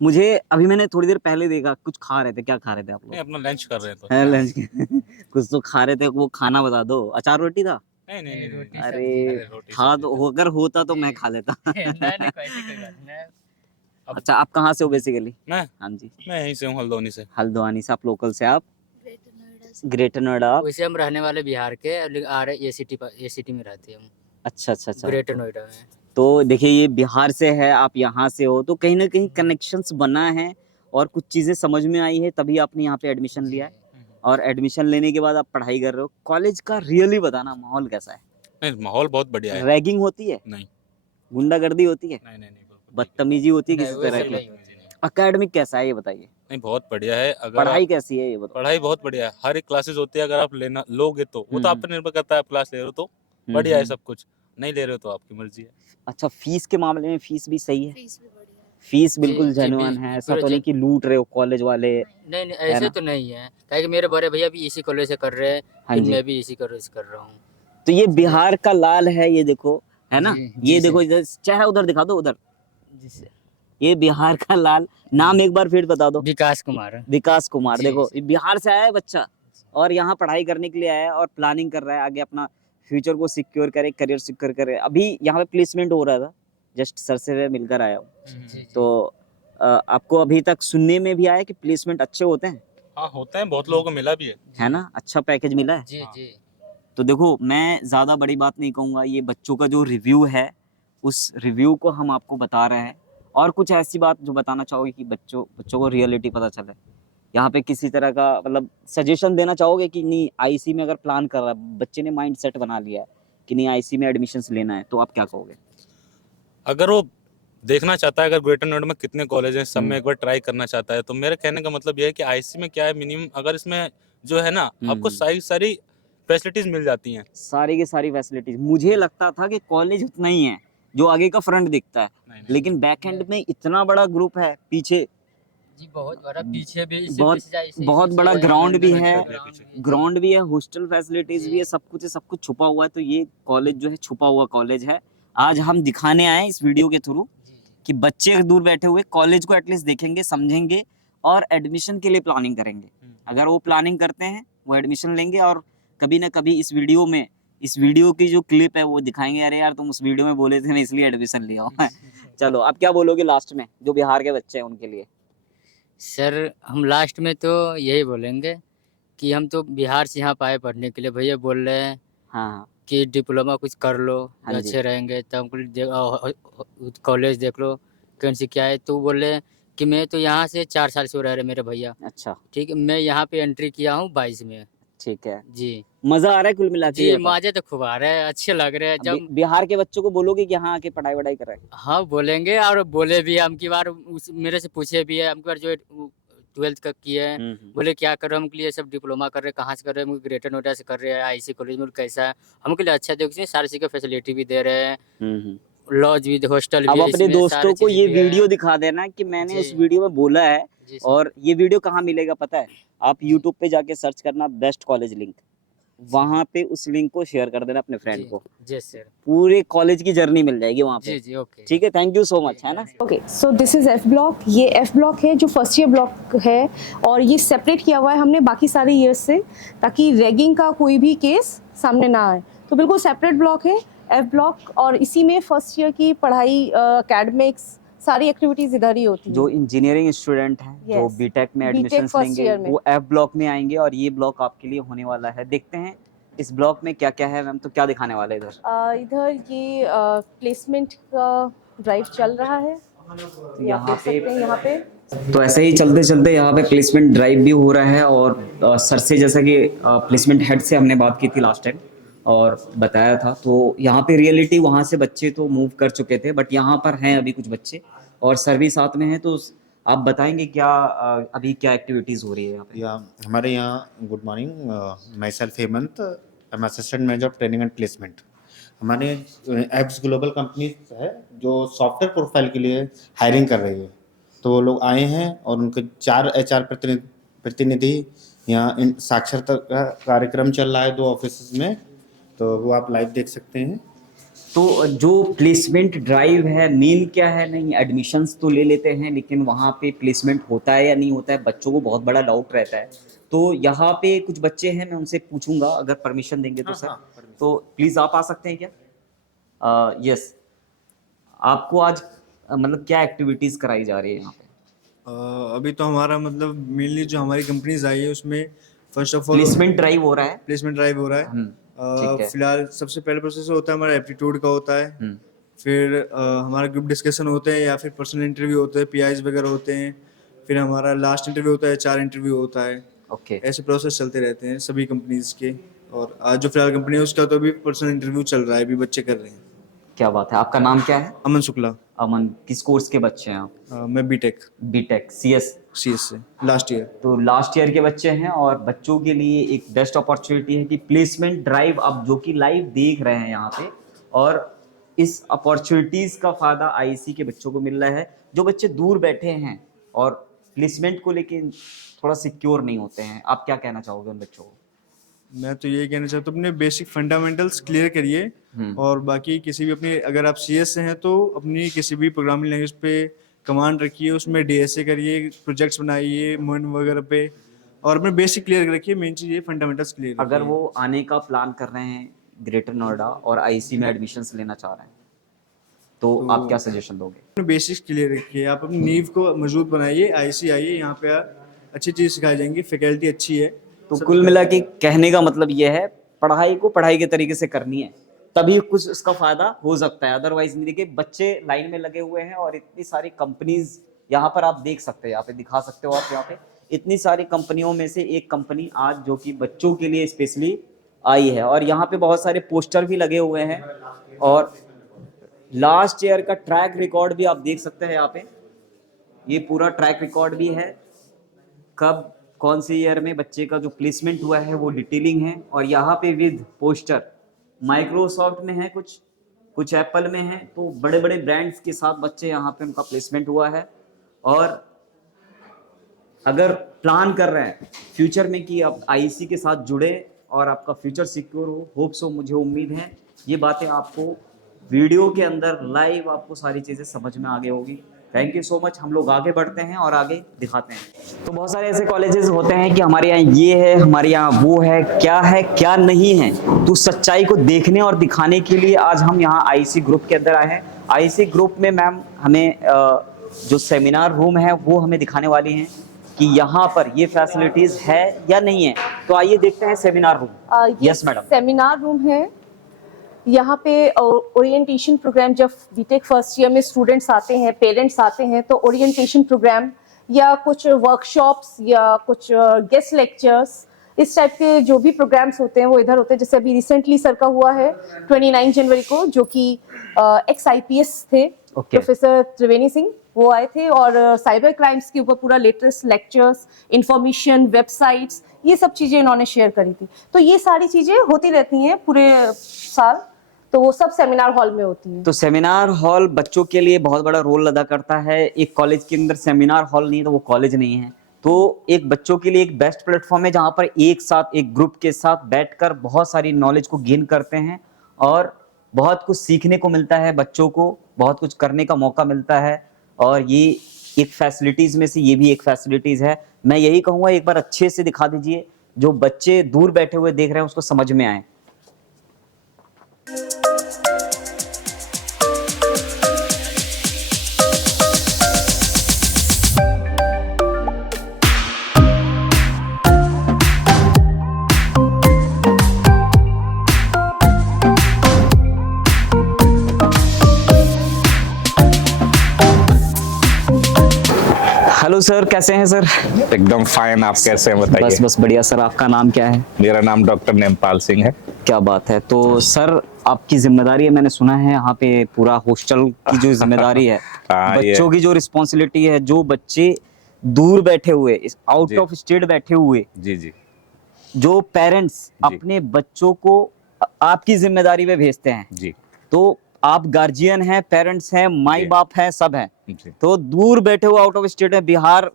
मुझे अभी मैंने थोड़ी देर पहले देखा कुछ खा रहे थे, क्या खा रहे थे आप लोग? नहीं, अपना लंच कर रहे थे। है लंच कुछ तो खा रहे थे, वो खाना बता दो। अचार रोटी था? नहीं नहीं नहीं, नहीं। अरे रोटी था सब्जी तो, था। अगर होता तो मैं खा लेता। नहीं कोई बात नहीं। अच्छा, आप कहाँ से हो बेसिकली? मैं हाँ जी। मैं यहीं से हूँ, हल्द्वानी से। हल्द्वानी से। आप लोकल से? आप ग्रेटर नोएडा से। ग्रेटर नोएडा। आप? वैसे हम रहने वाले बिहार के, आ रहे एसीटी में रहते हैं हम। अच्छा अच्छा अच्छा। ग्रेटर नोएडा में। तो देखिए, ये बिहार से है, आप यहाँ से हो, तो कहीं ना कहीं कनेक्शंस बना है और कुछ चीज़ें समझ में आई है, तभी आपने यहाँ पे एडमिशन लिया है। और एडमिशन लेने के बाद आप पढ़ाई कर रहे हो। कॉलेज का रियली बताना, माहौल कैसा है? नहीं, माहौल बहुत बढ़िया है। रैगिंग होती है? नहीं गुंडागर्दी होती है? नहीं नहीं नहीं, बिल्कुल बदतमीजी होती है नहीं, किसी वो तरह सब की? नहीं होती। एकेडमिक कैसा है ये बताइए। नहीं, बहुत बढ़िया है। अगर पढ़ाई कैसी है ये बताओ। पढ़ाई बहुत बढ़िया है, हर एक क्लासेस होती है। अगर आप लेना लोगे तो वो तो आप पर निर्भर करता है, आप क्लास ले रहे हो तो बढ़िया है सब कुछ, नहीं ले रहे हो तो आपकी मर्जी है। अच्छा, फीस के मामले में फीस भी सही है? फीस भी बढ़िया है। फीस बिल्कुल जी, जेन्युइन जी, है, ऐसा पूरा तो नहीं कि लूट रहे हो कॉलेज वाले? नहीं नहीं, है ऐसे ना? तो नहीं है, क्या कि मेरे बड़े भैया भी इसी कॉलेज से कर रहे हैं, हाँ फिर जी। मैं भी इसी कॉलेज से कर रहा हूँ। तो ये बिहार का लाल है, ये देखो, है ना? जी, ये जी देखो, सर। इधर चेहरा उधर दिखा दो, उधर। ये बिहार का लाल। नाम एक बार फिर बता दो। विकास कुमार। विकास कुमार। जी, देखो, जी। ये बिहार से आया है बच्चा और यहाँ पढ़ाई करने के लिए आया है और प्लानिंग कर रहा है आगे अपना फ्यूचर को सिक्योर करे, करियर सिक्योर करे। अभी यहाँ पे प्लेसमेंट हो रहा था, जस्ट सर से मिलकर आया हूँ। तो आपको अभी तक सुनने में भी आया कि प्लेसमेंट अच्छे होते हैं? हाँ, होते हैं, बहुत लोगों को मिला भी है ना? अच्छा पैकेज मिला है? जी जी। तो देखो, मैं ज़्यादा बड़ी बात नहीं कहूँगा, ये बच्चों का जो रिव्यू है उस रिव्यू को हम आपको बता रहे हैं। और कुछ ऐसी बात जो बताना चाहोगे कि बच्चों को रियलिटी पता चले, यहाँ पे किसी तरह का मतलब सजेशन देना चाहोगे कि नहीं, आईसी में अगर प्लान कर रहा है, बच्चे ने माइंड सेट बना लिया है कि नहीं आईसी में एडमिशन्स लेना है, तो आप क्या कहोगे? अगर वो देखना चाहता है, अगर ग्रेटर नोएडा में कितने कॉलेज हैं, सब में एक बार ट्राई करना चाहता है, तो मेरे कहने का मतलब ये है कि आईसी में क्या है, मिनिमम अगर इसमें जो है ना, आपको सारी फैसिलिटीज मिल जाती हैं। सारी की सारी फैसिलिटीज। मुझे लगता था कि कॉलेज उतना ही है जो आगे का फ्रंट दिखता है, नहीं, लेकिन बैक एंड में इतना बड़ा ग्रुप है, पीछे जी बहुत बड़ा, पीछे भी बहुत बड़ा ग्राउंड भी है, ग्राउंड ग्राउंड भी है, हॉस्टल फैसिलिटीज भी है, सब कुछ है, सब कुछ छुपा हुआ है। तो ये कॉलेज जो है छुपा हुआ कॉलेज है। आज हम दिखाने आए इस वीडियो के थ्रू कि बच्चे दूर बैठे हुए कॉलेज को एटलीस्ट देखेंगे, समझेंगे और एडमिशन के लिए प्लानिंग करेंगे। अगर वो प्लानिंग करते हैं, वो एडमिशन लेंगे और कभी ना कभी इस वीडियो की जो क्लिप है वो दिखाएंगे, अरे यार तुम उस वीडियो में बोले थे, मैं इसलिए एडमिशन लिया हूँ। चलो, आप क्या बोलोगे लास्ट में जो बिहार के बच्चे हैं उनके लिए? सर हम लास्ट में तो यही बोलेंगे कि हम तो बिहार से यहाँ पाए पढ़ने के लिए, भैया बोल रहे हैं हाँ कि डिप्लोमा कुछ कर लो, हाँ जी। अच्छे रहेंगे, तो हमको कॉलेज देख लो कौन सी क्या है। तो बोले कि मैं तो यहाँ से 4 साल से रह रहे मेरे भैया, अच्छा ठीक है, मैं यहाँ पे एंट्री किया हूँ 22 में। ठीक है। जी मजा आ रहा है कुल मिला के? जी, ये बताओ। मजे तो खूब आ रहे हैं, अच्छे लग रहे हैं। जब बिहार के बच्चों को बोलोगे कि यहाँ आके पढ़ाई वढ़ाई करें? हाँ बोलेंगे, और बोले भी हम की बार मेरे से पूछे भी है, हम की बार जो 12th का किए हैं, बोले क्या कर रहे हो, हमके लिए सब डिप्लोमा कर रहे हैं, कहाँ से कर रहे हैं, ग्रेटर नोएडा से कर रहे हैं, आईसी कॉलेज में कैसा है, हमके लिए अच्छा देखिए, सारी चीज़ का फैसिलिटी भी दे रहे हैं, लॉज भी, हॉस्टल भी अब है, अपने इसमें दोस्तों सारी को चीज़ ये भी है। वीडियो दिखा देना कि मैंने जी। उस वीडियो में बोला है। जी सर। और ये वीडियो कहाँ मिलेगा पता है? आप YouTube पे जाके सर्च करना बेस्ट कॉलेज लिंक, वहां पे उस लिंक को शेयर कर देना अपने फ्रेंड जी, को, जी सर। पूरे कॉलेज की जर्नी मिल जाएगी वहां पे। जी जी ओके। ठीक है, थैंक यू सो मच, है ना? Okay, so this is F block. ये एफ ब्लॉक है जो फर्स्ट ईयर ब्लॉक है और ये सेपरेट किया हुआ है हमने बाकी सारे ईयर्स से, ताकि रैगिंग का कोई भी केस सामने ना आए। तो बिल्कुल सेपरेट ब्लॉक है, एफ ब्लॉक, और इसी में फर्स्ट ईयर की पढ़ाई, एकेडमिक्स, सारी एक्टिविटीज इधर ही होती जो हैं। इंजीनियरिंग स्टूडेंट हैं जो Yes. बीटेक में B.Tech एडमिशंस first लेंगे year में। वो एफ ब्लॉक में आएंगे और ये ब्लॉक आपके लिए होने वाला है। देखते हैं इस ब्लॉक में क्या क्या है मैम, तो क्या दिखाने वाले हैं इधर? इधर ये प्लेसमेंट का ड्राइव चल रहा है, तो ये आप देख सकते हैं यहाँ पे। तो ऐसे ही चलते चलते यहाँ पे प्लेसमेंट ड्राइव भी हो रहा है और सर से जैसा कि प्लेसमेंट हेड से हमने बात की थी लास्ट टाइम और बताया था, तो यहाँ पे रियलिटी वहाँ से बच्चे तो मूव कर चुके थे बट यहाँ पर हैं अभी कुछ बच्चे और सर भी साथ में हैं। तो आप बताएंगे क्या अभी क्या एक्टिविटीज़ हो रही है यहाँ पे? या हमारे यहाँ good morning, my self Hemant, I am assistant manager of training and placement. हमारे एप्स ग्लोबल कंपनी है जो सॉफ्टवेयर प्रोफाइल के लिए हायरिंग कर रही है, तो वो लोग आए हैं और उनके 4 HR प्रतिनिधि यहाँ साक्षरता का कार्यक्रम चल रहा है 2 ऑफिस में, तो वो आप लाइव देख सकते हैं। तो जो प्लेसमेंट ड्राइव है मेन क्या है, नहीं एडमिशन्स तो ले लेते हैं लेकिन वहाँ पे प्लेसमेंट होता है या नहीं होता है, बच्चों को बहुत बड़ा डाउट रहता है। तो यहाँ पे कुछ बच्चे हैं, मैं उनसे पूछूंगा अगर परमिशन देंगे तो। सर तो प्लीज़ आप आ सकते हैं क्या? यस, आपको आज मतलब क्या एक्टिविटीज़ कराई जा रही है यहाँ पे? अभी तो हमारा मतलब मेनली जो हमारी कंपनीज आई है उसमें first of all placement drive हो रहा है। प्लेसमेंट ड्राइव हो रहा है। ठीक है। फिलहाल सबसे पहले प्रोसेस होता है हमारा एप्टीट्यूड का होता है, फिर हमारा ग्रुप डिस्कशन होते हैं या फिर पर्सनल इंटरव्यू होते हैं, PIs वगैरह होते हैं, फिर हमारा लास्ट इंटरव्यू होता है, 4 इंटरव्यू होता है। ओके, ऐसे प्रोसेस चलते रहते हैं सभी कंपनीज के। और आज जो फिलहाल कंपनी है उसका तो अभी पर्सनल इंटरव्यू चल रहा है, अभी बच्चे कर रहे हैं। क्या बात है। आपका नाम क्या है? अमन शुक्ला। अमन, किस कोर्स के बच्चे हैं आप? मैं बीटेक बीटेक CS CS से लास्ट ईयर। तो लास्ट ईयर के बच्चे हैं और बच्चों के लिए एक बेस्ट अपॉर्चुनिटी है कि प्लेसमेंट ड्राइव आप जो कि लाइव देख रहे हैं यहाँ पे, और इस अपॉर्चुनिटीज़ का फ़ायदा IEC के बच्चों को मिल रहा है। जो बच्चे दूर बैठे हैं और प्लेसमेंट को लेके थोड़ा सिक्योर नहीं होते हैं, आप क्या कहना चाहोगे उन बच्चों को? मैं तो ये कहना चाहता हूँ अपने बेसिक फंडामेंटल्स क्लियर करिए, और बाकी किसी भी अपनी, अगर आप CS से हैं तो अपनी किसी भी प्रोग्रामिंग लैंग्वेज पे कमांड रखिए, उसमें DSA करिए, प्रोजेक्ट्स बनाइए मोइन वगैरह पे, और अपने बेसिक क्लियर रखिए। मेन चीज़ ये फंडामेंटल्स क्लियर रखिए। अगर वो आने का प्लान कर रहे हैं ग्रेटर नोएडा और IEC में एडमिशन्स लेना चाह रहे हैं तो आप क्या सजेशन दोगे? अपने बेसिक्स क्लियर रखिए, आप अपनी नींव को मजबूत बनाइए। IEC आइए, यहाँ पे अच्छी चीज़ सिखाई जाएंगी, फैकल्टी अच्छी है। तो कुल मिला के कहने का मतलब ये है, पढ़ाई को पढ़ाई के तरीके से करनी है तभी कुछ उसका फायदा हो सकता है, अदरवाइज नहीं। देखिए बच्चे लाइन में लगे हुए हैं और इतनी सारी कंपनीज यहाँ पर आप देख सकते हैं, यहाँ पे दिखा सकते हो आप, यहाँ पे इतनी सारी कंपनियों में से एक कंपनी आज जो कि बच्चों के लिए स्पेशली आई है और यहाँ पे बहुत सारे पोस्टर भी लगे हुए हैं और लास्ट ईयर का ट्रैक रिकॉर्ड भी आप देख सकते हैं यहाँ पे। ये पूरा ट्रैक रिकॉर्ड भी है, कब कौन से ईयर में बच्चे का जो प्लेसमेंट हुआ है वो डिटेलिंग है। और यहाँ पे विद पोस्टर माइक्रोसॉफ्ट में है, कुछ एप्पल में है, तो बड़े बड़े ब्रांड्स के साथ बच्चे यहाँ पे उनका प्लेसमेंट हुआ है। और अगर प्लान कर रहे हैं फ्यूचर में कि आप IEC के साथ जुड़े और आपका फ्यूचर सिक्योर हो, होप सो, मुझे उम्मीद है ये बातें आपको वीडियो के अंदर लाइव आपको सारी चीज़ें समझ में आ गई होगी। Thank you so much. हम लोग आगे बढ़ते हैं और आगे दिखाते हैं। तो बहुत सारे ऐसे कॉलेजेस होते हैं कि हमारे यहाँ ये है, हमारे यहाँ वो है क्या नहीं है, तो सच्चाई को देखने और दिखाने के लिए आज हम यहाँ IEC ग्रुप के अंदर आए हैं। IEC ग्रुप में मैम हमें जो सेमिनार रूम है वो हमें दिखाने वाली हैं कि यहाँ पर ये फैसिलिटीज है या नहीं है। तो आइए देखते हैं seminar room. Yes madam, seminar room है। यहाँ पे ओरिएंटेशन प्रोग्राम, जब बीटेक फर्स्ट ईयर में स्टूडेंट्स आते हैं, पेरेंट्स आते हैं, तो ओरिएंटेशन प्रोग्राम या कुछ वर्कशॉप्स या कुछ गेस्ट लेक्चर्स, इस टाइप के जो भी प्रोग्राम्स होते हैं वो इधर होते हैं। जैसे अभी रिसेंटली सर का हुआ है 29 जनवरी को, जो कि ex-IPS थे प्रोफेसर त्रिवेणी सिंह, वो आए थे और साइबर क्राइम्स के ऊपर पूरा लेटेस्ट लेक्चर्स, इंफॉर्मेशन, वेबसाइट्स, ये सब चीज़ें इन्होंने शेयर करी थी। तो ये सारी चीज़ें होती रहती हैं पूरे साल, तो वो सब सेमिनार हॉल में होती है। तो सेमिनार हॉल बच्चों के लिए बहुत बड़ा रोल अदा करता है। एक कॉलेज के अंदर सेमिनार हॉल नहीं है तो वो कॉलेज नहीं है। तो एक बच्चों के लिए एक बेस्ट प्लेटफॉर्म है जहाँ पर एक साथ एक ग्रुप के साथ बैठकर बहुत सारी नॉलेज को गेन करते हैं और बहुत कुछ सीखने को मिलता है, बच्चों को बहुत कुछ करने का मौका मिलता है। और ये एक फैसिलिटीज में से ये भी एक फैसिलिटीज है। मैं यही कहूँगा एक बार अच्छे से दिखा दीजिए, जो बच्चे दूर बैठे हुए देख रहे हैं उसको समझ में आए। हेलो सर, कैसे हैं सर? एकदम फाइन। आप कैसे हैं बस बताइए? बस बढ़िया सर। आपका नाम क्या है? मेरा नाम डॉक्टर नेमपाल सिंह है। क्या बात है। तो सर आपकी जिम्मेदारी है, मैंने सुना है यहाँ पे पूरा हॉस्टल की जो जिम्मेदारी है, हाँ, बच्चों की जो रिस्पॉन्सिबिलिटी है, जो बच्चे दूर बैठे हुए, आउट जी। ऑफ स्टेट बैठे हुए, जी जी जो पेरेंट्स जी। अपने बच्चों को आपकी जिम्मेदारी में भेजते हैं, जी तो आप गार्जियन हैं, पेरेंट्स हैं, माई जी। बाप हैं, सब हैं। जी। तो दूर बैठे हुए आउट ऑफ स्टेट में, बिहार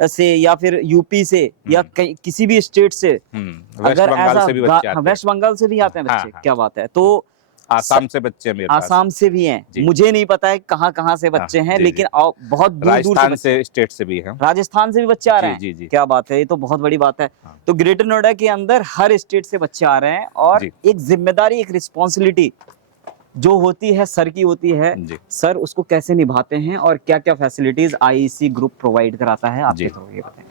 से या फिर यूपी से या किसी भी स्टेट से, वेस्ट अगर बंगाल से भी बच्चे आते हैं। वेस्ट बंगाल से भी आते हैं हाँ, बच्चे। हाँ। क्या बात है। तो आसाम से बच्चे हैं मेरे पास। आसाम से भी हैं। जी। मुझे नहीं पता है कहाँ कहाँ से बच्चे हाँ, हैं, जी, लेकिन जी। बहुत दूर दूर से राजस्थान बच्चे से स्टेट से भी हैं। राजस्थान से भी बच्चे आ रहे हैं। जी, जी, जी। क्या बात है, ये तो बहुत बड़ी बात है। हाँ। तो ग्रेटर नोएडा के अंदर हर स्टेट से बच्चे आ रहे हैं, और जी। एक जिम्मेदारी, एक रिस्पॉन्सिबिलिटी जो होती है सर की होती है। जी। सर उसको कैसे निभाते हैं और क्या क्या फैसिलिटीज आईईसी ग्रुप प्रोवाइड कराता है, आपके जी। थ्रू ये बताएं।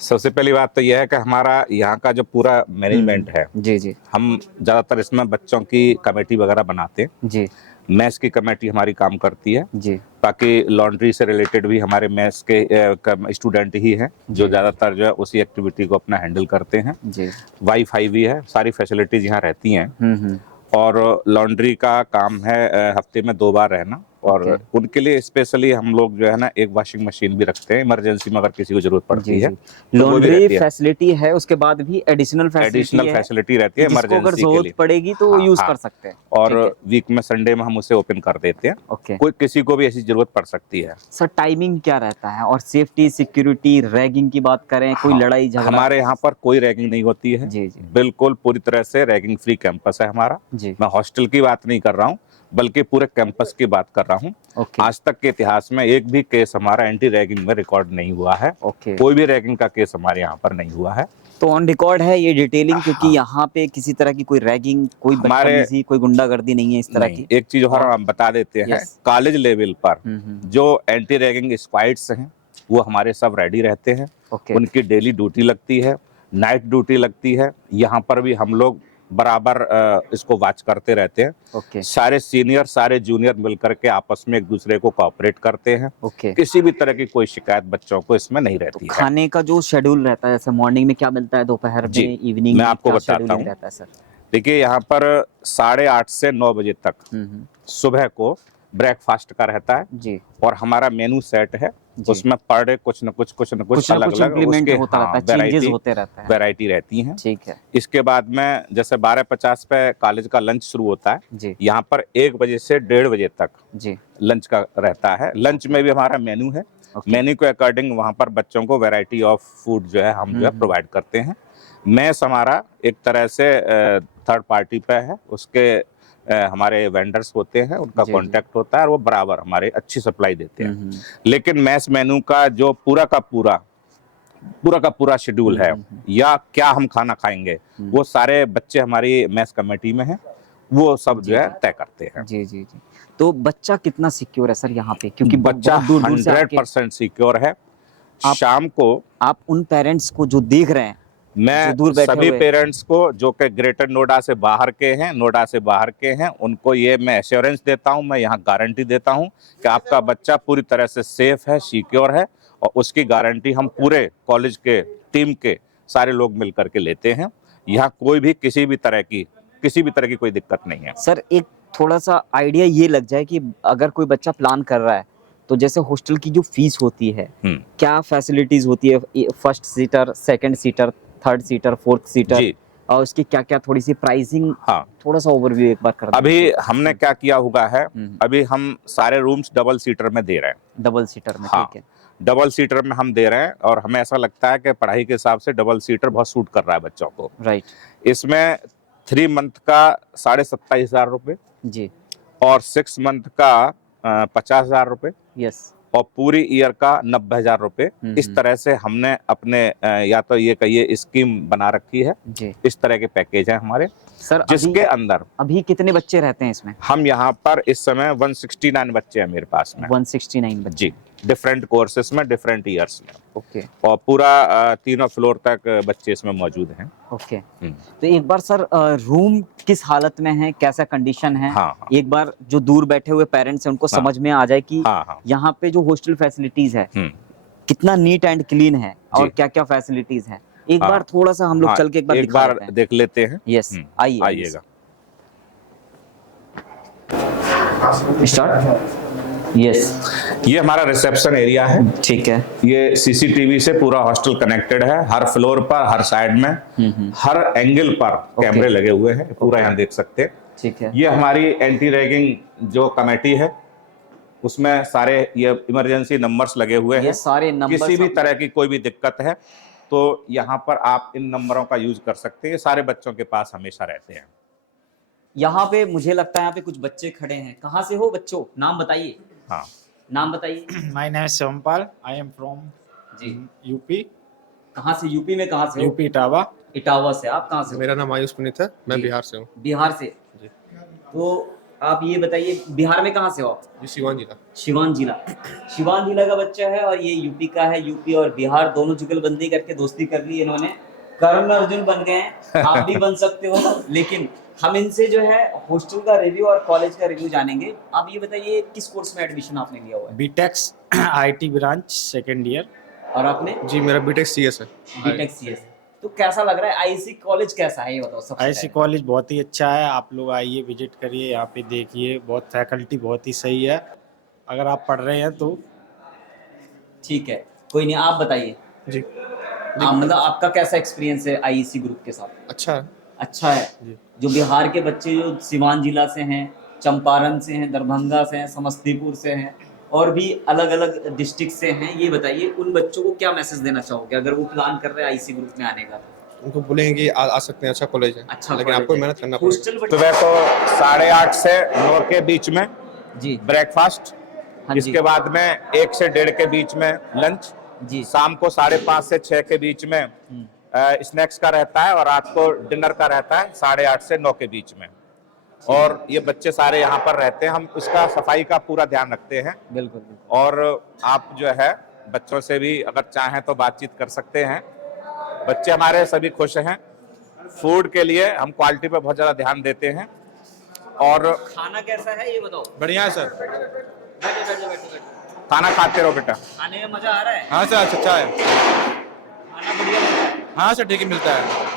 सबसे पहली बात तो यह है कि हमारा यहाँ का जो पूरा मैनेजमेंट है, जी जी हम ज़्यादातर इसमें बच्चों की कमेटी वगैरह बनाते हैं। जी मैथ्स की कमेटी हमारी काम करती है। जी बाकी लॉन्ड्री से रिलेटेड भी हमारे मैथ्स के स्टूडेंट ही हैं जो ज़्यादातर जो है उसी एक्टिविटी को अपना हैंडल करते हैं। जी। वाईफाई भी है, सारी फैसिलिटीज यहाँ रहती हैं। और लॉन्ड्री का काम है हफ्ते में 2 बार रहना, और ओके। उनके लिए स्पेशली हम लोग जो है ना एक वॉशिंग मशीन भी रखते हैं इमरजेंसी में अगर किसी को जरूरत पड़ती है। तो वो भी लॉन्ड्री रहती है। फैसिलिटी है, उसके बाद भी एडिशनल फैसिलिटी रहती है जिसको अगर इमरजेंसी के जरूरत लिए। पड़ेगी तो हाँ, यूज हाँ। कर सकते हैं। और ठीक है। वीक में संडे में हम उसे ओपन कर देते हैं। ओके। कोई किसी को भी ऐसी जरूरत पड़ सकती है। सर टाइमिंग क्या रहता है, और सेफ्टी, सिक्योरिटी, रैगिंग की बात करें, कोई हाँ, लड़ाई झगड़ा? हमारे यहाँ पर कोई रैगिंग नहीं होती है। जी जी बिल्कुल पूरी तरह से रैगिंग फ्री कैंपस है हमारा। जी। मैं हॉस्टल की बात नहीं कर रहा हूँ, बल्कि पूरे कैंपस की बात कर रहा हूँ। ओके। आज तक के इतिहास में एक भी केस हमारा एंटी रैगिंग में रिकॉर्ड नहीं हुआ है। ओके। कोई भी रैगिंग का केस हमारे यहाँ पर नहीं हुआ है। तो ऑन रिकॉर्ड है ये डिटेलिंग, क्योंकि हाँ। यहाँ पे किसी तरह की कोई रैगिंग, कोई हमारे- बदतमीजी, कोई गुंडागर्दी नहीं है इस तरह नहीं, की। एक चीज और हम बता देते हैं, यस। कॉलेज लेवल पर हम्म। जो एंटी रैगिंग स्क्वाड्स हैं वो हमारे सब रेडी रहते हैं। ओके। उनकी डेली ड्यूटी लगती है, नाइट ड्यूटी लगती है। यहाँ पर भी हम लोग बराबर इसको वॉच करते रहते हैं। ओके। सारे सीनियर सारे जूनियर मिलकर के आपस में एक दूसरे को कोऑपरेट करते हैं। ओके। किसी भी तरह की कोई शिकायत बच्चों को इसमें नहीं रहती है। खाने का जो शेड्यूल रहता है, जैसे मॉर्निंग में क्या मिलता है, दोपहर जी, में, इवनिंग मैं में आपको क्या बताता scheduling हूँ। रहता है सर? देखिए यहाँ पर 8:30 से 9 बजे तक सुबह को ब्रेकफास्ट का रहता है, जी और हमारा मेनू सेट है। जी। उसमें पर डे कुछ न कुछ अलग अलग इम्प्लीमेंट होता रहता है, चेंजेस होते रहता है। वैरायटी रहती हैं। ठीक है। इसके बाद में जैसे 12:50 पे कॉलेज का लंच शुरू होता है। जी यहाँ पर 1 बजे से 1:30 बजे तक जी लंच का रहता है। लंच में भी हमारा मेनू है। ओके। मेन्यू के अकॉर्डिंग वहाँ पर बच्चों को वैरायटी ऑफ फूड जो है हम जो है प्रोवाइड करते हैं। मैस हमारा एक तरह से थर्ड पार्टी पे है, उसके हमारे वेंडर्स होते हैं, उनका जी, जी। कांटेक्ट होता है, और वो बराबर हमारे अच्छी सप्लाई देते हैं। लेकिन मैस मेनू का जो पूरा का पूरा शेड्यूल है, या क्या हम खाना खाएंगे, वो सारे बच्चे हमारी मैस कमेटी में हैं, वो सब जो है तय करते हैं। जी जी जी। तो बच्चा कितना सिक्योर है सर यहाँ पे, क्योंकि बच्चा बहुत दूर दूर से आपके- 100% सिक्योर है। शाम को आप उन पेरेंट्स को जो देख रहे हैं, मैं जो दूर बैठे सभी हुए- पेरेंट्स को जो कि ग्रेटर नोएडा से बाहर के हैं, उनको ये मैं एश्योरेंस देता हूं, मैं यहाँ गारंटी देता हूं कि आपका बच्चा पूरी तरह से सेफ है, सिक्योर है, और उसकी गारंटी हम पूरे कॉलेज के टीम के सारे लोग मिल करके लेते हैं। यहाँ कोई भी किसी भी तरह की कोई दिक्कत नहीं है। सर एक थोड़ा सा आइडिया ये लग जाए कि अगर कोई बच्चा प्लान कर रहा है, तो जैसे हॉस्टल की जो फीस होती है, क्या फैसिलिटीज होती है, first seater, second seater, third seater, fourth seater, जी। और उसकी क्या क्या थोड़ी सी प्राइसिंग, हाँ, थोड़ा सा ओवरव्यू एक बार कर दीजिए। अभी हमने क्या किया हुआ है, अभी हम सारे रूम्स डबल सीटर में दे रहे हैं। डबल सीटर में? हाँ, ठीक है। डबल सीटर में हम दे रहे हैं, और हमें ऐसा लगता है कि पढ़ाई के हिसाब से डबल सीटर बहुत सूट कर रहा है बच्चों को। राइट। इसमें 3 मंथ का 27,500 रुपये, जी। और 6 मंथ का 50,000 रुपये, यस। और पूरी ईयर का 90,000 रुपये। इस तरह से हमने अपने या तो ये कहिए स्कीम बना रखी है। जी। इस तरह के पैकेज हैं हमारे, सर जिसके अंदर अभी कितने बच्चे रहते हैं इसमें? हम यहाँ पर इस समय 169 बच्चे हैं मेरे पास में। 169 बच्चे। जी, डिफरेंट कोर्सेस में, डिफरेंट ईयर्स में, ओके और पूरा 3 फ्लोर तक बच्चे इसमें मौजूद हैं। ओके। तो एक बार सर रूम किस हालत में है, कैसा कंडीशन है, हाँ, हाँ। एक बार जो दूर बैठे हुए पेरेंट्स हैं उनको समझ में आ जाए कि हाँ, हाँ। यहाँ पे जो हॉस्टल फैसिलिटीज है कितना नीट एंड क्लीन है और जी। क्या क्या फैसिलिटीज है, एक हाँ। बार थोड़ा सा हम लोग हाँ, चल के एक बार एक दिखा बार लेते हैं। देख लेते हैं। यस, आइए आइएगा। स्टार्ट। यस, ये हमारा रिसेप्शन एरिया है। ठीक है। ये सीसीटीवी से पूरा हॉस्टल कनेक्टेड है, हर फ्लोर पर, हर साइड में, हर एंगल पर कैमरे लगे हुए हैं, पूरा यहाँ देख सकते हैं। ठीक है। ये हमारी एंटी रैगिंग जो कमेटी है, उसमें सारे ये इमरजेंसी नंबर्स लगे हुए ये हैं। सारे नंबर्स किसी भी आप- तरह की कोई भी दिक्कत है तो यहाँ पर आप इन नंबरों का यूज कर सकते हैं। ये सारे बच्चों के पास हमेशा रहते हैं। यहाँ पे मुझे लगता है यहाँ पे कुछ बच्चे खड़े हैं। कहाँ से हो बच्चों, नाम बताइए। हाँ, नाम बताइए। My name is Shivampal. I am from ji, UP. कहाँ से? यूपी में कहाँ से हो? UP Itawa. इटावा से। आप कहाँ से हो? मेरा नाम आयुष पुनीत है, मैं जी। बिहार से हूँ। बिहार से। तो आप ये बताइए, बिहार में कहाँ से हो आप? जी, सिवान जिला। शिवान जिला। शिवान जिला का बच्चा है और ये यूपी का है। यूपी और बिहार दोनों जुगलबंदी करके दोस्ती कर ली इन्होंने, कर्ण अर्जुन बन गए हैं। आप भी बन सकते हो। लेकिन हम इनसे जो है हॉस्टल का रिव्यू और कॉलेज का रिव्यू जानेंगे। आप ये बताइए किस कोर्स में एडमिशन आपने लिया हुआ है? BTech IT branch second year. और आपने? जी, मेरा बीटेक सीएस है। BTech CS. तो कैसा लग रहा है आईसी कॉलेज, कैसा है ये बताओ सबसे IC पहले। कॉलेज बहुत ही अच्छा है, आप लोग आइए विजिट करिए, यहाँ पे देखिए, बहुत फैकल्टी बहुत ही सही है। अगर आप पढ़ रहे हैं तो ठीक है, कोई नहीं, आप बताइए। जी, आप मतलब आपका कैसा एक्सपीरियंस है आईसी ग्रुप के साथ? अच्छा है। अच्छा है। जी। जो बिहार के बच्चे जो सिवान जिला से हैं, चंपारण से हैं, दरभंगा से हैं, समस्तीपुर से हैं और भी अलग अलग डिस्ट्रिक्ट से हैं, ये बताइए उन बच्चों को क्या मैसेज देना चाहोगे अगर वो प्लान कर रहे हैं आईसी ग्रुप में आने का? उनको बोलेंगे कि आ सकते हैं, अच्छा कॉलेज है, अच्छा लेकिन college आपको है। मेहनत करना पड़ेगा। हॉस्टल सुबह तो 8:30 से 9 के बीच में जी, ब्रेकफास्ट, हाँ जी, इसके बाद में 1 से 1:30 के बीच में लंच, जी, शाम को 5:30 से 6 के बीच में स्नैक्स का रहता है और रात को डिनर का रहता है 8:30 से 9 के बीच में। और ये बच्चे सारे यहाँ पर रहते हैं, हम इसका सफाई का पूरा ध्यान रखते हैं। बिल्कुल बिल्कुल। और आप जो है बच्चों से भी अगर चाहें तो बातचीत कर सकते हैं। बच्चे हमारे सभी खुश हैं। फूड के लिए हम क्वालिटी पे बहुत ज़्यादा ध्यान देते हैं। और खाना कैसा है ये बताओ? बढ़िया है सर। बैठो बैठो बैठो बैठो। खाना खाते रहो बेटा। खाने में मजा आ रहा है? हाँ सर, अच्छा है। खाना बढ़िया लग रहा है? हाँ सर, ठीक ही मिलता है।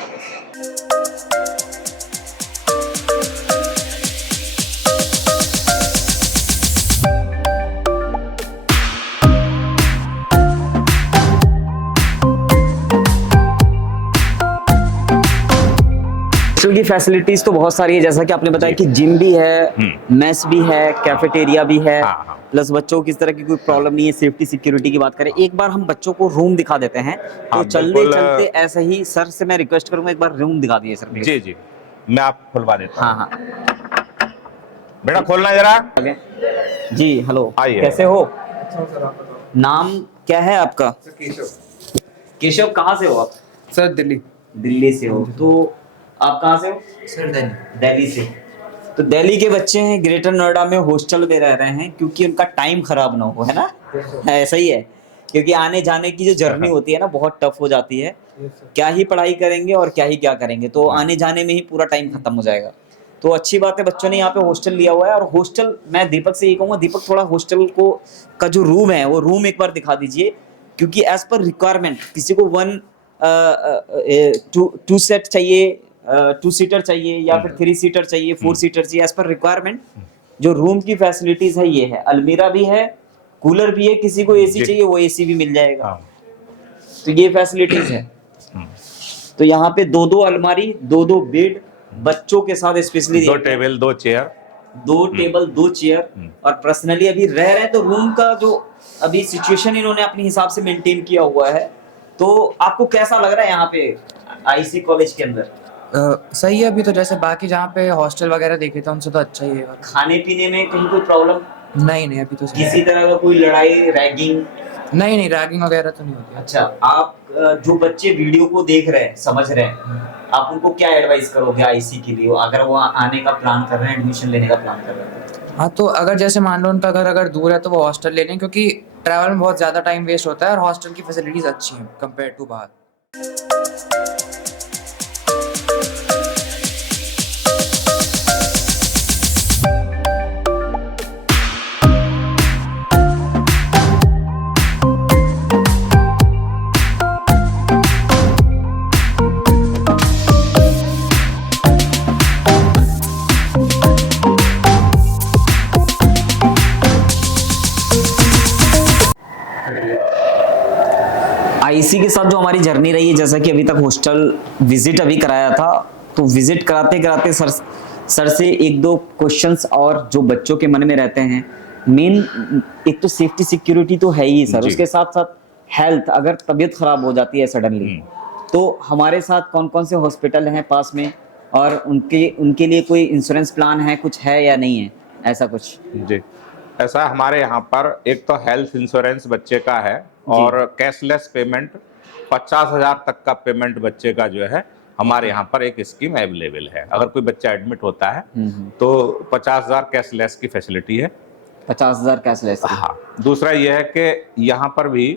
हॉस्टल की फैसिलिटीज तो बहुत सारी है, जैसा कि आपने बताया कि जिम भी है, मेस भी है, कैफेटेरिया भी है, हाँ, हाँ। प्लस बच्चों को किस तरह की कोई प्रॉब्लम नहीं है। सेफ्टी सिक्योरिटी की बात करें, एक बार हम बच्चों को रूम दिखा देते हैं। तो हाँ, चलते बिल्कुल। चलते ऐसे ही सर से मैं रिक्वेस्ट करूंगा एक बार रूम दिखा दीजिए सर प्लीज। जी जी, मैं आप खुलवा देता हूँ। हाँ हाँ, बेटा खोलना जरा। आगे। जी हेलो, आइए। कैसे हो? नाम क्या है आपका? केशव। कहाँ से हो आप? सर दिल्ली। दिल्ली से हो। तो आप कहाँ से हो? सर दिल्ली। दिल्ली से। तो दिल्ली के बच्चे हैं, ग्रेटर नोएडा में हॉस्टल में रह रहे हैं क्योंकि उनका टाइम खराब ना हो, है ना? ऐसा ही है, क्योंकि आने जाने की जो जर्नी होती है ना बहुत टफ हो जाती है। क्या ही पढ़ाई करेंगे और क्या ही क्या करेंगे, तो आने जाने में ही पूरा टाइम खत्म हो जाएगा। तो अच्छी बात है बच्चों ने यहाँ पे हॉस्टल लिया हुआ है। और हॉस्टल, मैं दीपक से ये कहूँगा, दीपक थोड़ा हॉस्टल को का जो रूम है वो रूम एक बार दिखा दीजिए, क्योंकि एज पर रिक्वायरमेंट किसी को 2 सेट चाहिए, 2 सीटर चाहिए या फिर 3 सीटर चाहिए, 4 सीटर चाहिए, एज पर रिक्वायरमेंट जो रूम की फैसिलिटीज है ये है। अलमीरा भी है, कूलर भी है, किसी को एसी चाहिए वो एसी भी मिल जाएगा। हाँ। तो ये फैसिलिटीज है। तो यहाँ पे 2-2 अलमारी, 2-2 बेड, बच्चों के साथ specially 2 table 2 chair, 2 table 2 chair. और पर्सनली अभी रह रहे हैं तो रूम का जो अभी सिचुएशन इन्होंने अपने हिसाब से मेंटेन किया हुआ है। तो आपको कैसा लग रहा है यहाँ पे आईसी कॉलेज के अंदर? सही है। अभी तो जैसे बाकी जहाँ पे हॉस्टल वगैरह देखे थे उनसे तो अच्छा ही है। खाने पीने में कहीं कोई प्रॉब्लम? नहीं अभी तो सही है। किसी तरह का कोई लड़ाई, रैगिंग? नहीं रैगिंग वगैरह तो नहीं होती। अच्छा, आप जो बच्चे वीडियो को देख रहे हैं, समझ रहे हैं, आप उनको क्या एडवाइस करोगे आईसी के लिए, अगर वो आने का प्लान कर रहे हैं, एडमिशन लेने का प्लान कर रहे हैं? हाँ, तो अगर जैसे मान लो उनका घर अगर दूर है तो वो हॉस्टल ले लें, क्योंकि ट्रैवल में बहुत ज़्यादा टाइम वेस्ट होता है और हॉस्टल की फैसिलिटीज़ अच्छी हैं कंपेयर टू बाहर। आईसी के साथ जो हमारी जर्नी रही है, जैसा कि अभी तक हॉस्टल विजिट अभी कराया था, तो विजिट कराते कराते सर से एक दो क्वेश्चंस और जो बच्चों के मन में रहते हैं, मेन एक तो सेफ्टी सिक्योरिटी तो है ही सर, उसके साथ साथ हेल्थ, अगर तबीयत खराब हो जाती है सडनली, तो हमारे साथ कौन कौन से हॉस्पिटल हैं पास में, और उनके लिए कोई इंश्योरेंस प्लान है, कुछ है या नहीं है, ऐसा कुछ? जी, ऐसा हमारे यहाँ पर एक तो हेल्थ इंश्योरेंस बच्चे का है और कैशलेस पेमेंट 50,000 तक का पेमेंट बच्चे का जो है हमारे यहाँ पर एक स्कीम अवेलेबल है। अगर कोई बच्चा एडमिट होता है तो 50,000 कैशलेस की फैसिलिटी है। 50,000 कैशलेस? हाँ। दूसरा यह है कि यहाँ पर भी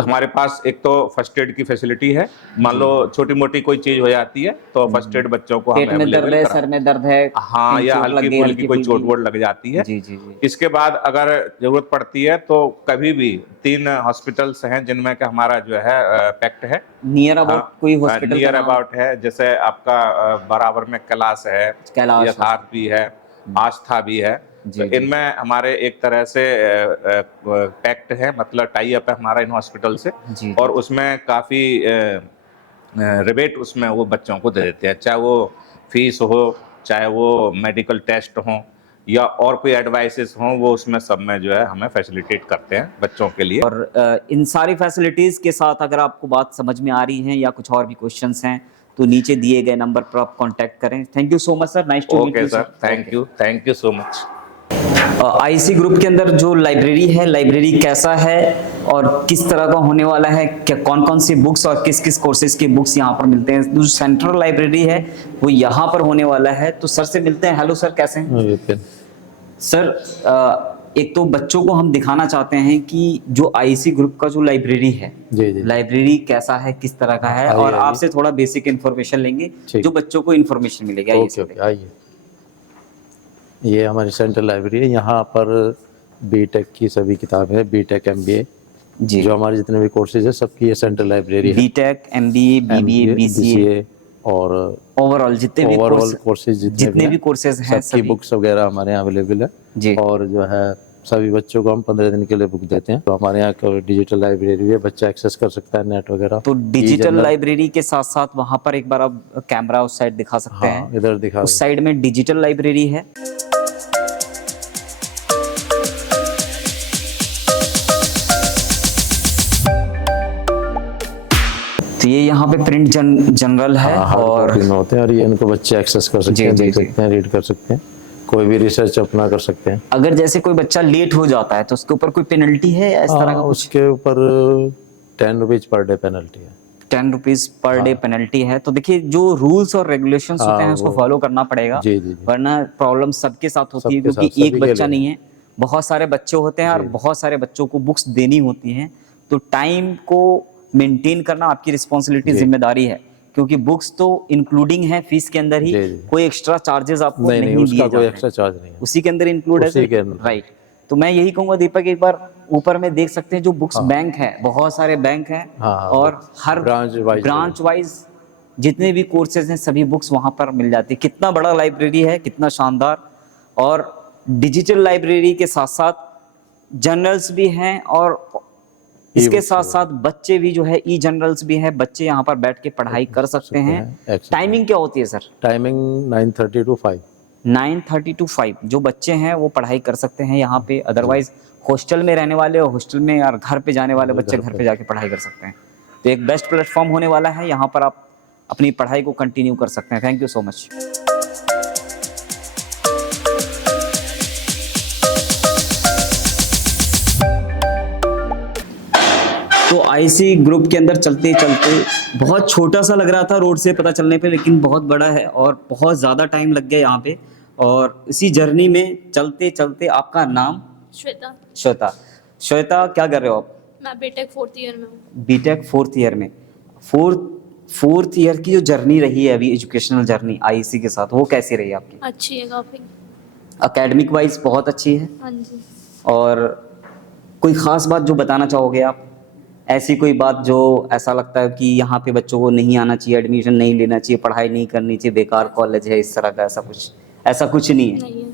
हमारे पास एक तो फर्स्ट एड की फैसिलिटी है। मान लो छोटी मोटी कोई चीज हो जाती है तो फर्स्ट एड बच्चों को हम पेट में दर्द है, सर में दर्द है, हाँ, या हल्की फुल्की कोई चोट वोट लग जाती है। जी जी जी। इसके बाद अगर जरूरत पड़ती है तो कभी भी 3 हॉस्पिटल्स हैं जिनमें का हमारा जो है पैक्ट है। नियर अबाउट कोई हॉस्पिटल? नियर अबाउट है, जैसे आपका बराबर में कैलाश है, यथार्थ भी है, आस्था भी है। तो इनमें हमारे एक तरह से पैक्ट है, मतलब टाई अप है हमारा इन हॉस्पिटल से, और उसमें काफ़ी रिबेट उसमें वो बच्चों को दे देते हैं, चाहे वो फीस हो, चाहे वो मेडिकल टेस्ट हो, या और कोई एडवाइसेस हों, वो उसमें सब में जो है हमें फैसिलिटेट करते हैं बच्चों के लिए। और इन सारी फैसिलिटीज़ के साथ अगर आपको बात समझ में आ रही है या कुछ और भी क्वेश्चंस हैं तो नीचे दिए गए नंबर पर आप कांटेक्ट करें। Thank you so much sir, nice to meet you sir. Thank you so much. IC group के अंदर जो लाइब्रेरी है, लाइब्रेरी कैसा है और किस तरह का होने वाला है, क्या कौन कौन सी बुक्स और किस किस कोर्सेज के बुक्स यहाँ पर मिलते हैं, जो सेंट्रल लाइब्रेरी है वो यहाँ पर होने वाला है। तो सर से मिलते हैं। हेलो सर, कैसे हैं सर? एक तो बच्चों को हम दिखाना चाहते हैं कि जो आईसी ग्रुप का जो लाइब्रेरी है, लाइब्रेरी कैसा है, किस तरह का है, और आपसे थोड़ा बेसिक इन्फॉर्मेशन लेंगे जो बच्चों को इन्फॉर्मेशन मिलेगी। आइए, ये हमारी सेंट्रल लाइब्रेरी है। यहाँ पर बीटेक की सभी किताबें हैं, बीटेक एमबीए जी, जो हमारे जितने भी कोर्सेज है सबकी ये सेंट्रल लाइब्रेरी है। बीटेक, एमबीए, बीबीए, बीसीए और ओवरऑल जितने भी कोर्सेज जितने भी कोर्सेज हैं सबकी बुक्स वगैरह हमारे यहाँ अवेलेबल है जी। और जो है सभी बच्चों को हम 15 दिन के लिए बुक देते हैं। तो हमारे यहाँ डिजिटल लाइब्रेरी है, बच्चा एक्सेस कर सकता है नेट वगैरह। तो डिजिटल लाइब्रेरी के साथ साथ वहाँ पर एक बार आप कैमरा उस साइड दिखा सकते हैं। इधर दिखा, उस साइड में डिजिटल लाइब्रेरी है। तो ये यहाँ पे प्रिंट जनरल है और होते हैं, और ये इनको बच्चे एक्सेस कर सकते हैं, देख सकते हैं, रीड कर सकते हैं, कोई भी रिसर्च अपना कर सकते हैं। अगर जैसे कोई बच्चा लेट हो जाता है तो उसके ऊपर कोई पेनल्टी है इस तरह का? उसके ऊपर 10 रुपीज पर डे पेनल्टी है। 10 रुपीज पर डे पेनल्टी है। तो देखिए, जो रूल्स और रेगुलेशंस होते हैं उसको फॉलो करना पड़ेगा, वरना प्रॉब्लम सबके साथ होती है, क्योंकि एक बच्चा नहीं है, बहुत सारे बच्चे होते हैं और बहुत सारे बच्चों को बुक्स देनी होती हैं। तो टाइम को मेंटेन करना आपकी रिस्पॉन्सिबिलिटी, जिम्मेदारी है, क्योंकि बुक्स तो इंक्लूडिंग है फीस के अंदर ही, कोई एक्स्ट्रा चार्जेस आपको नहीं दिए जाते, कोई एक्स्ट्रा चार्ज नहीं है, उसी के अंदर इंक्लूड है, राइट। तो मैं यही कहूंगा दीपक, एक बार ऊपर में देख सकते हैं जो बुक्स बैंक है, बहुत सारे बैंक हैं, और हर ब्रांच वाइज जितने भी कोर्सेज हैं सभी बुक्स वहां पर मिल जाती है। कितना बड़ा लाइब्रेरी है, कितना शानदार। और डिजिटल लाइब्रेरी के साथ साथ जर्नल्स भी हैं, और इसके साथ साथ बच्चे भी जो है ई जर्नल्स भी है, बच्चे यहाँ पर बैठ के पढ़ाई कर सकते हैं। टाइमिंग क्या होती है सर? Timing 9:30 to 5। 9:30 to 5 जो बच्चे हैं वो पढ़ाई कर सकते हैं यहाँ पे। अदरवाइज हॉस्टल में रहने वाले और हॉस्टल में और घर पे जाने वाले बच्चे घर पे जाके पढ़ाई कर सकते हैं। तो एक बेस्ट प्लेटफॉर्म होने वाला है, यहाँ पर आप अपनी पढ़ाई को कंटिन्यू कर सकते हैं। Thank you so much. तो आईसी ग्रुप के अंदर चलते चलते, बहुत छोटा सा लग रहा था रोड से पता चलने पे, लेकिन बहुत बड़ा है और बहुत ज़्यादा टाइम लग गया यहाँ पे। और इसी जर्नी में चलते चलते, आपका नाम? श्वेता। श्वेता, श्वेता क्या कर रहे हो आप? मैं बीटेक 4th ईयर में हूँ। बीटेक 4th ईयर में। फोर्थ ईयर की जो जर्नी रही है अभी, एजुकेशनल जर्नी आईसी के साथ, वो कैसी रही आपकी? अच्छी है काफ़ी। एकेडमिक वाइज बहुत अच्छी है। हाँ जी। और कोई ख़ास बात जो बताना चाहोगे आप? ऐसी कोई बात जो ऐसा लगता है कि यहाँ पे बच्चों को नहीं आना चाहिए, एडमिशन नहीं लेना चाहिए, पढ़ाई नहीं करनी चाहिए, बेकार कॉलेज है, इस तरह का ऐसा कुछ नहीं है? नहीं है।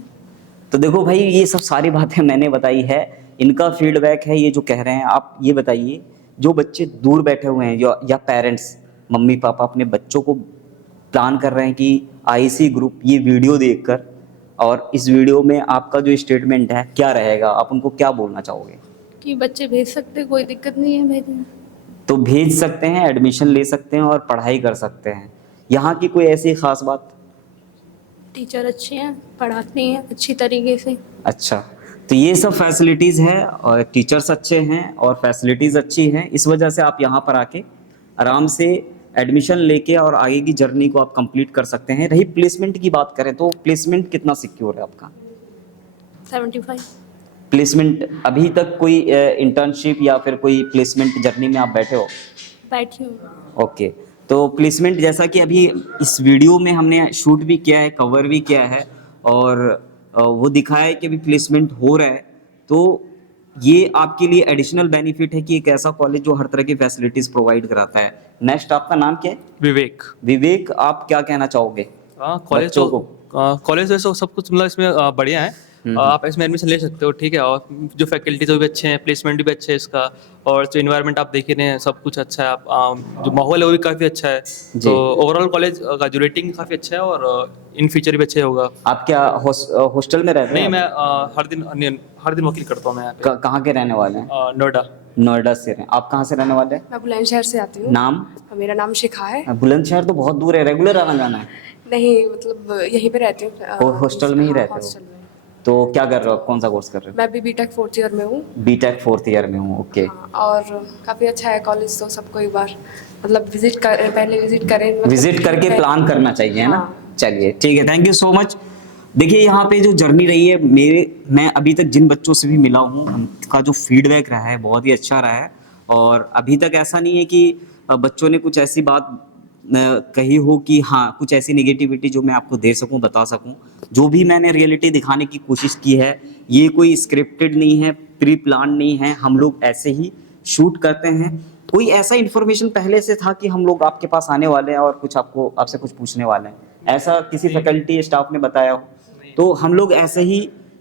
तो देखो भाई, ये सब सारी बातें मैंने बताई है, इनका फीडबैक है ये जो कह रहे हैं। आप ये बताइए जो बच्चे दूर बैठे हुए हैं या पेरेंट्स मम्मी पापा अपने बच्चों को प्लान कर रहे हैं कि आईसी ग्रुप ये वीडियो देखकर, और इस वीडियो में आपका जो स्टेटमेंट है क्या रहेगा, आप उनको क्या बोलना चाहोगे? कि बच्चे भेज सकते, कोई दिक्कत नहीं है भेजने में। तो भेज सकते हैं, एडमिशन ले सकते हैं और पढ़ाई कर सकते हैं। यहाँ की कोई ऐसी खास बात? टीचर अच्छे हैं, पढ़ाते हैं अच्छी तरीके से। अच्छा, तो ये सब फैसिलिटीज़ है और टीचर्स अच्छे हैं और फैसिलिटीज़ अच्छी हैं, इस वजह से आप यहाँ पर आके आराम से एडमिशन लेके और आगे की जर्नी को आप कंप्लीट कर सकते हैं। रही प्लेसमेंट की बात करें तो प्लेसमेंट कितना सिक्योर है आपका? 75। प्लेसमेंट अभी तक कोई इंटर्नशिप या फिर कोई प्लेसमेंट जर्नी में आप बैठे हो? बैठी हूँ। ओके, तो प्लेसमेंट जैसा कि अभी इस वीडियो में हमने शूट भी किया है, कवर भी किया है और वो दिखाया है कि अभी प्लेसमेंट हो रहा है, तो ये आपके लिए एडिशनल बेनिफिट है कि एक ऐसा कॉलेज जो हर तरह की फैसिलिटीज़ प्रोवाइड कराता है। नेक्स्ट, आपका नाम क्या है? विवेक। विवेक, आप क्या कहना चाहोगे? कॉलेज बच्चों तो कॉलेज वैसे सब कुछ मतलब इसमें बढ़िया है। आप इसमें एडमिशन ले सकते हो, ठीक है। और जो फैकल्टीज भी अच्छे हैं, प्लेसमेंट भी अच्छे है इसका, और जो इन्वायरमेंट आप देख रहे हैं सब कुछ अच्छा है। आप जो माहौल है वो भी काफ़ी अच्छा है। तो ओवरऑल कॉलेज का जो रेटिंग काफ़ी अच्छा है और इन फ्यूचर भी अच्छे होगा। आप क्या हॉस्टल में रहते हैं? नहीं, मैं हर दिन वकील करता हूँ। मैं यहाँ पे कहाँ के रहने वाले हैं? नोएडा। नोएडा से हैं। आप कहाँ से रहने वाले हैं? मैं बुलंदशहर से आती हूँ। नाम? मेरा नाम शिखा है। बुलंदशहर तो बहुत दूर है, रेगुलर आना जाना है? नहीं, मतलब यहीं पे रहती हूँ। हॉस्टल में ही रहते हो? हॉस्टल में। तो क्या कर रहे हो आप, कौन सा कोर्स कर रहे हो? मैं भी बीटेक 4th ईयर में हूँ। बीटेक 4th ईयर में हूँ, ओके। और काफ़ी अच्छा है कॉलेज, तो सबको एक बार मतलब पहले विजिट करें। मतलब विजिट करके प्लान करना चाहिए, है ना? चलिए ठीक है, थैंक यू सो मच। देखिए यहाँ पे जो जर्नी रही है मैं अभी तक जिन बच्चों से भी मिला हूँ उनका जो फीडबैक रहा है बहुत ही अच्छा रहा है, और अभी तक ऐसा नहीं है कि बच्चों ने कुछ ऐसी बात कही हो कि हाँ कुछ ऐसी नेगेटिविटी जो मैं आपको दे सकूं, बता सकूं। जो भी मैंने रियलिटी दिखाने की कोशिश की है ये कोई स्क्रिप्टेड नहीं है, प्री प्लान नहीं है, हम लोग ऐसे ही शूट करते हैं। कोई ऐसा इन्फॉर्मेशन पहले से था कि हम लोग आपके पास आने वाले हैं और कुछ आपसे कुछ पूछने वाले हैं, ऐसा किसी फैकल्टी स्टाफ ने बताया हो? तो हम लोग ऐसे ही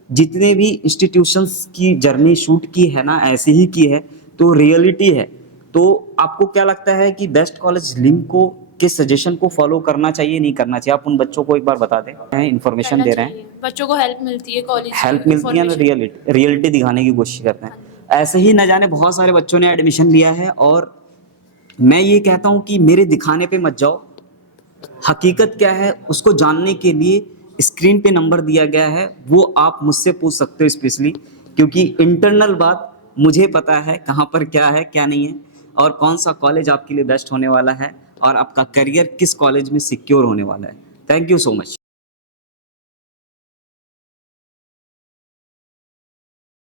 जितने भी इंस्टीट्यूशंस की जर्नी शूट की है ना, ऐसे ही की है, तो रियलिटी है। तो आपको क्या लगता है कि बेस्ट कॉलेज लिंक को के सजेशन को फॉलो करना चाहिए, नहीं करना चाहिए? आप उन बच्चों को एक बार बता दें, इन्फॉर्मेशन दे रहे हैं, बच्चों को हेल्प मिलती है, कॉलेज हेल्प मिलती है ना, रियलिटी दिखाने की कोशिश करते हैं। ऐसे ही न जाने बहुत सारे बच्चों ने एडमिशन लिया है, और मैं ये कहता हूँ कि मेरे दिखाने पे मत जाओ, हकीकत क्या है उसको जानने के लिए स्क्रीन पे नंबर दिया गया है, वो आप मुझसे पूछ सकते हो स्पेशली, क्योंकि इंटरनल बात मुझे पता है कहाँ पर क्या है क्या नहीं है, और कौन सा कॉलेज आपके लिए बेस्ट होने वाला है, और आपका करियर किस कॉलेज में सिक्योर होने वाला है। Thank you so much.